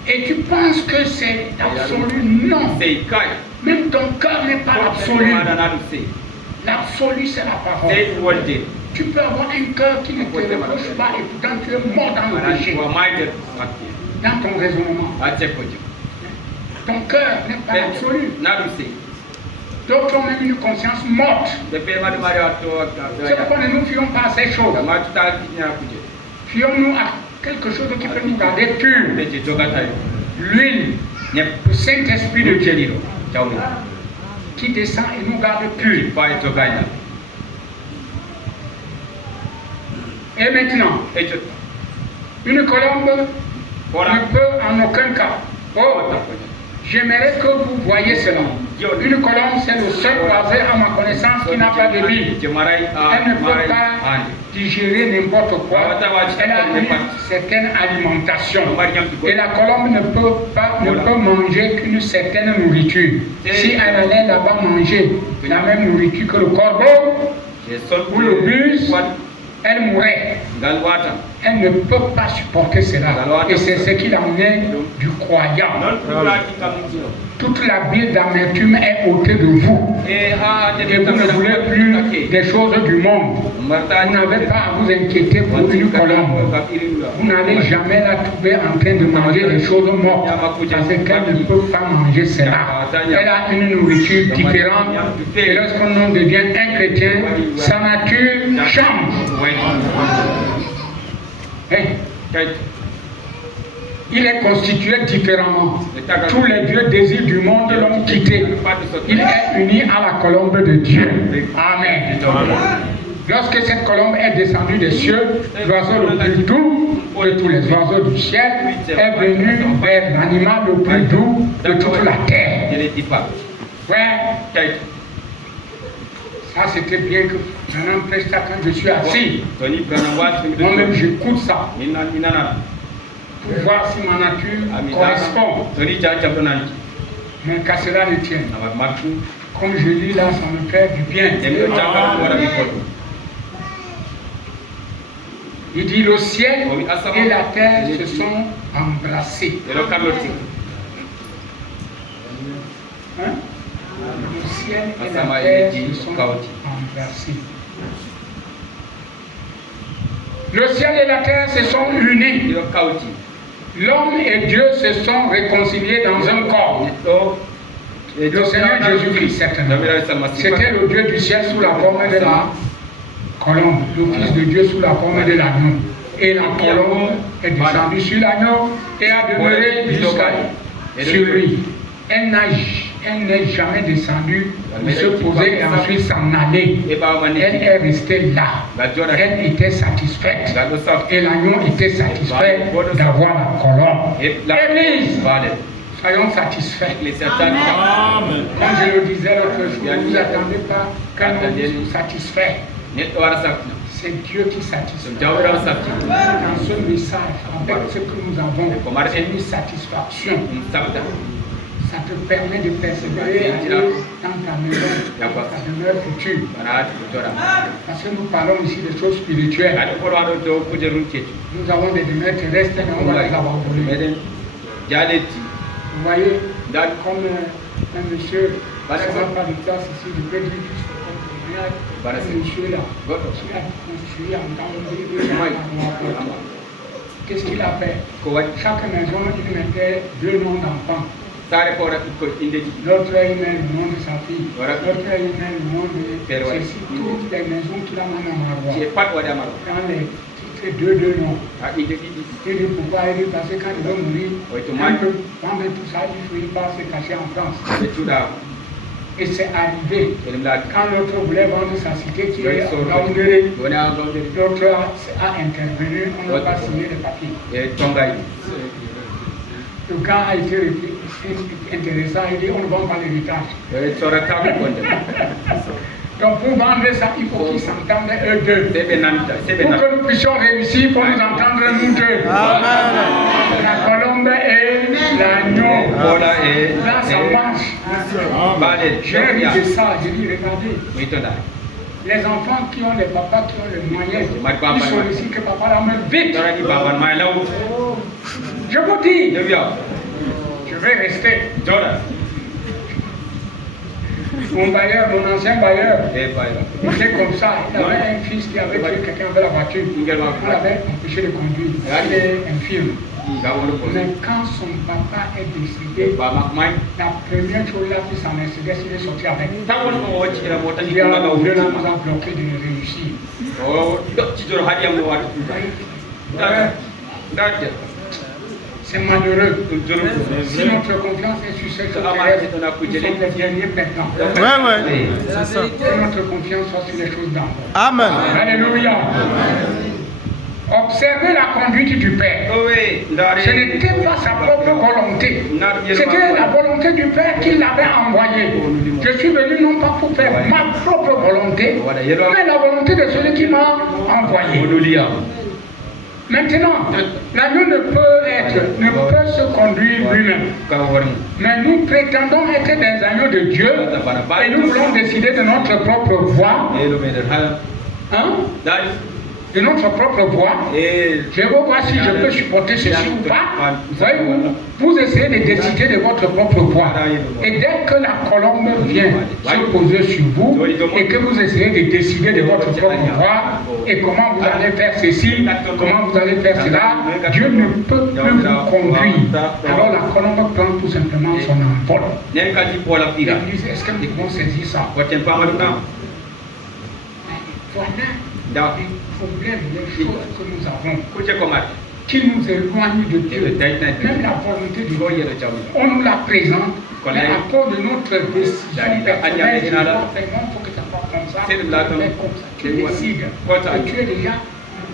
Et tu penses que c'est absolu? Non. Même ton cœur n'est pas absolu. L'absolu, c'est la parole. Tu peux avoir un cœur qui ne te reproche pas et pourtant tu es mort dans le péché. Dans ton raisonnement. Ton cœur n'est pas absolu. D'autres ont même une conscience morte. C'est pourquoi ne nous fions pas à ces choses. Fions-nous à quelque chose qui peut nous garder purs. L'huile, le Saint-Esprit de Dieu qui descend et nous garde purs. Et maintenant, une colombe ne peut en aucun cas. Oh, j'aimerais que vous voyiez cela. Une colombe, c'est le seul oiseau à ma connaissance qui n'a pas de vie. Elle ne peut pas digérer n'importe quoi. Elle a une certaine alimentation. Et la colombe ne peut manger qu'une certaine nourriture. Si elle allait là-bas manger la même nourriture que le corbeau ou le bus, elle mourrait. Elle ne peut pas supporter cela. Et c'est ce qu'il en est du croyant. Toute la bile d'amertume est ôtée de vous. Et vous ne voulez plus des choses du monde. Vous n'avez pas à vous inquiéter pour une colombe. Vous n'allez jamais la trouver en train de manger des choses mortes. Parce qu'elle ne peut pas manger cela. Elle a une nourriture différente. Et lorsqu'on devient un chrétien, sa nature change. Il est constitué différemment. Tous les dieux désirs du monde l'ont quitté. Il est uni à la colombe de Dieu. Amen. Lorsque cette colombe est descendue des cieux, l'oiseau le plus doux de tous les oiseaux du ciel est venu vers l'animal le plus doux de toute la terre. Ouais. Ça c'était bien que maintenant presque quand je suis assis, moi-même j'écoute ça pour voir si ma nature correspond. Mais qu'à cela ne tienne. Comme je lis là, ça me fait du bien. Il dit le ciel et la terre se sont embrassés. Hein? Le ciel et la terre se sont embrassés. Le ciel et la terre se sont unis. L'homme et Dieu se sont réconciliés dans un corps. Le Seigneur Jésus-Christ, certainement. C'était le Dieu du ciel sous la forme de la colombe, le Fils de Dieu sous la forme de l'agneau. Et la colombe est descendue sur l'agneau et a demeuré sur lui. Elle n'est jamais descendue pour se poser et ensuite s'en aller. Elle est restée là. Elle était satisfaite. Et l'agneau était satisfait d'avoir la colombe. Église, soyons satisfaits. Amen. Comme je le disais l'autre jour, ne vous attendez pas qu'un homme soit satisfait. C'est Dieu qui satisfait. Dans ce message, avec ce que nous avons, c'est une satisfaction. Ça te permet de persévérer dans ta maison, dans ta demeure future. Parce que nous parlons ici des choses spirituelles. Nous avons des demeures terrestres, mais on va les avoir volées. Vous voyez, comme un monsieur, ça ne va pas de place ici, je peux dire juste comme un monsieur là, qui a construit en temps de qu'est-ce qu'il a fait? Chaque maison, il mettait 2 noms d'enfants. L'autre, il met le nom de sa fille. L'autre, il met le nom de ceci. Toutes les maisons qu'il a dans Marois. Dans les titres 2 noms. Il dit pourquoi? Il dit parce que quand il va mourir, on peut prendre tout ça, il va se cacher en France. Et c'est arrivé. Quand l'autre voulait vendre sa cité qui est en Gaoundéré, l'autre a intervenu, on n'a pas signé les papiers. Le gars a été intéressant, il dit on ne vend pas l'héritage. Donc pour vendre ça, il faut qu'ils s'entendent eux deux. Pour que nous puissions réussir, il faut nous entendre nous deux. La colombe et l'agneau. Là ça marche. J'ai ri de ça, j'ai dit regardez. Les enfants qui ont les papas qui ont les moyens, ils sollicitent que papa l'amène vite. Je vous dis, je vais rester. Mon bailleur, mon ancien bailleur, il était comme ça. Il avait un fils qui avait tué quelqu'un avec la voiture. On l'avait empêché de conduire. Il est infirme. Mais quand son papa est décédé, la première chose là, c'est sa Mercedes, il est sorti avec. Il a nous a bloqué de réussir. C'est malheureux. Si notre confiance est sur cette terrestre, nous sommes les derniers perdants. Ouais, c'est ça. Que notre confiance soit sur les choses d'en haut. Amen. Alléluia. Observez la conduite du Père. Ce n'était pas sa propre volonté. C'était la volonté du Père qui l'avait envoyé. Je suis venu non pas pour faire ma propre volonté, mais la volonté de celui qui m'a envoyé. Maintenant, l'agneau ne peut se conduire lui-même. Mais nous prétendons être des agneaux de Dieu et nous voulons décider de notre propre voie. De notre propre voie. Je veux voir si je peux supporter ceci ou pas. Voyez-vous, vous essayez de décider de votre propre voie. Et dès que la colombe vient se poser sur vous et que vous essayez de décider de votre propre voie et comment vous allez faire ceci, comment vous allez faire cela, Dieu ne peut plus vous conduire. Alors la colombe prend tout simplement son envol. L'Église, est-ce que nous pouvons saisir ça? Voilà les problèmes, les choses que nous avons, qui nous éloignent de Dieu. Même la volonté de Dieu, on nous la présente, mais à cause de notre décision personnelle, il faut que ça soit comme ça. pas faire comme ça. Tu décides. Et tu es déjà,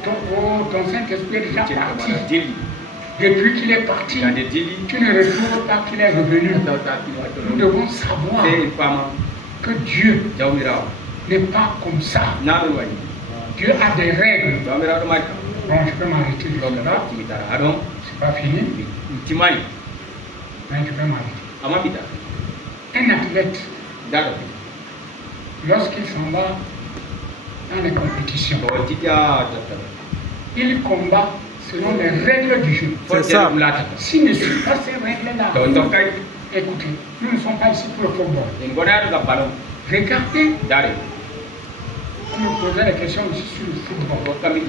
ton Saint-Esprit est déjà parti. Depuis qu'il est parti, tu ne retrouves pas qu'il est revenu. Nous devons savoir que Dieu n'est pas comme ça. Dieu a des règles. Bon, je peux m'arrêter là. C'est pas fini. Mais je peux m'arrêter. Un athlète, lorsqu'il s'en va dans les compétitions, il combat selon les règles du jeu. C'est ça. S'il ne suit pas ces règles-là, écoutez, nous ne sommes pas ici pour le football. Regardez, on nous posait la question aussi sur le football. Mais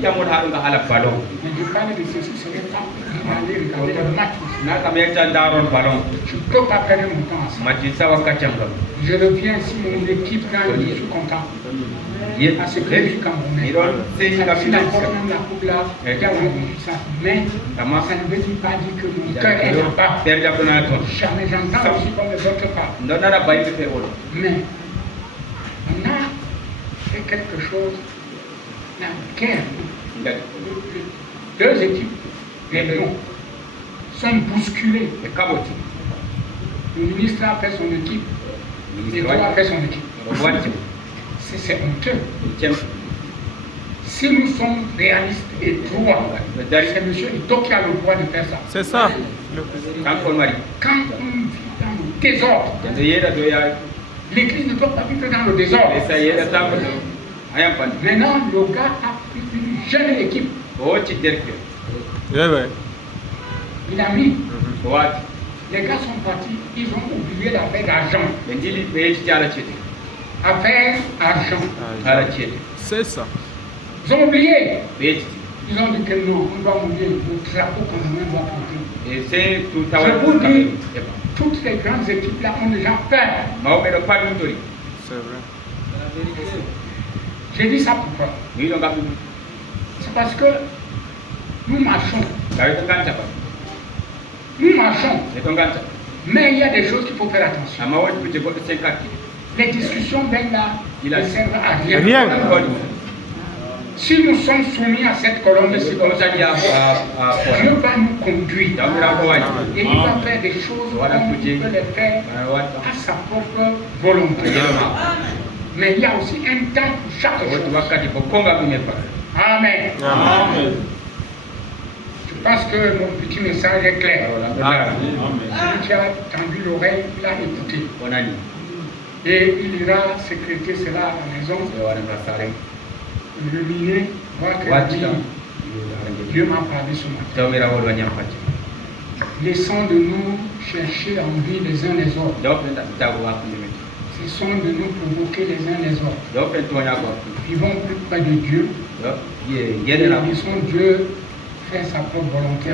je parlais de ceci, ce n'est pas pour aller regarder le match. Je ne peux pas perdre mon temps à ça. Je reviens si mon équipe gagne, je suis content. À ce que je suis Camerounais. Si la coupe là, il y a ça. Mais ça ne veut pas dire que mon cœur est là-bas. Jamais j'entends aussi comme les autres parlent. Mais on a fait quelque chose, la guerre. Deux équipes, les Lions, sont bousculées. Le ministre a fait son équipe, le roi a fait son équipe. C'est honteux. Si nous sommes réalistes et droits, c'est M. Ito qui a le droit de faire ça. C'est ça. Quand on vit dans le désordre, l'église ne doit pas vivre dans le désordre. Maintenant, le gars a pris une jeune équipe. Il a mis. Les gars sont partis, ils ont oublié l'affaire d'argent. Affaire argent. C'est ça. Ils ont oublié. Ils ont dit que non, on doit oublier le drapeau qu'on doit porter. Je vous dis, toutes les grandes équipes là ont déjà peur. C'est vrai. J'ai dit ça pourquoi? C'est parce que nous marchons. Nous marchons. Mais il y a des choses qu'il faut faire attention. Les discussions viennent là ne servent à rien. Si nous sommes soumis à cette colonne de circonstances, Dieu va nous conduire. Et il va faire des choses comme il peut les faire à sa propre volonté. Mais il y a aussi un temps pour chaque chose. Amen. Je pense que mon petit message est clair. Celui qui a tendu l'oreille, il a écouté. Et il ira sécréter cela à la maison. Ruminer, voir que Dieu m'a parlé ce matin. Laissons de nous chercher envie les uns les autres. Cessons de nous provoquer les uns les autres. Vivons plus près de Dieu. Et laissons Dieu faire sa propre volonté.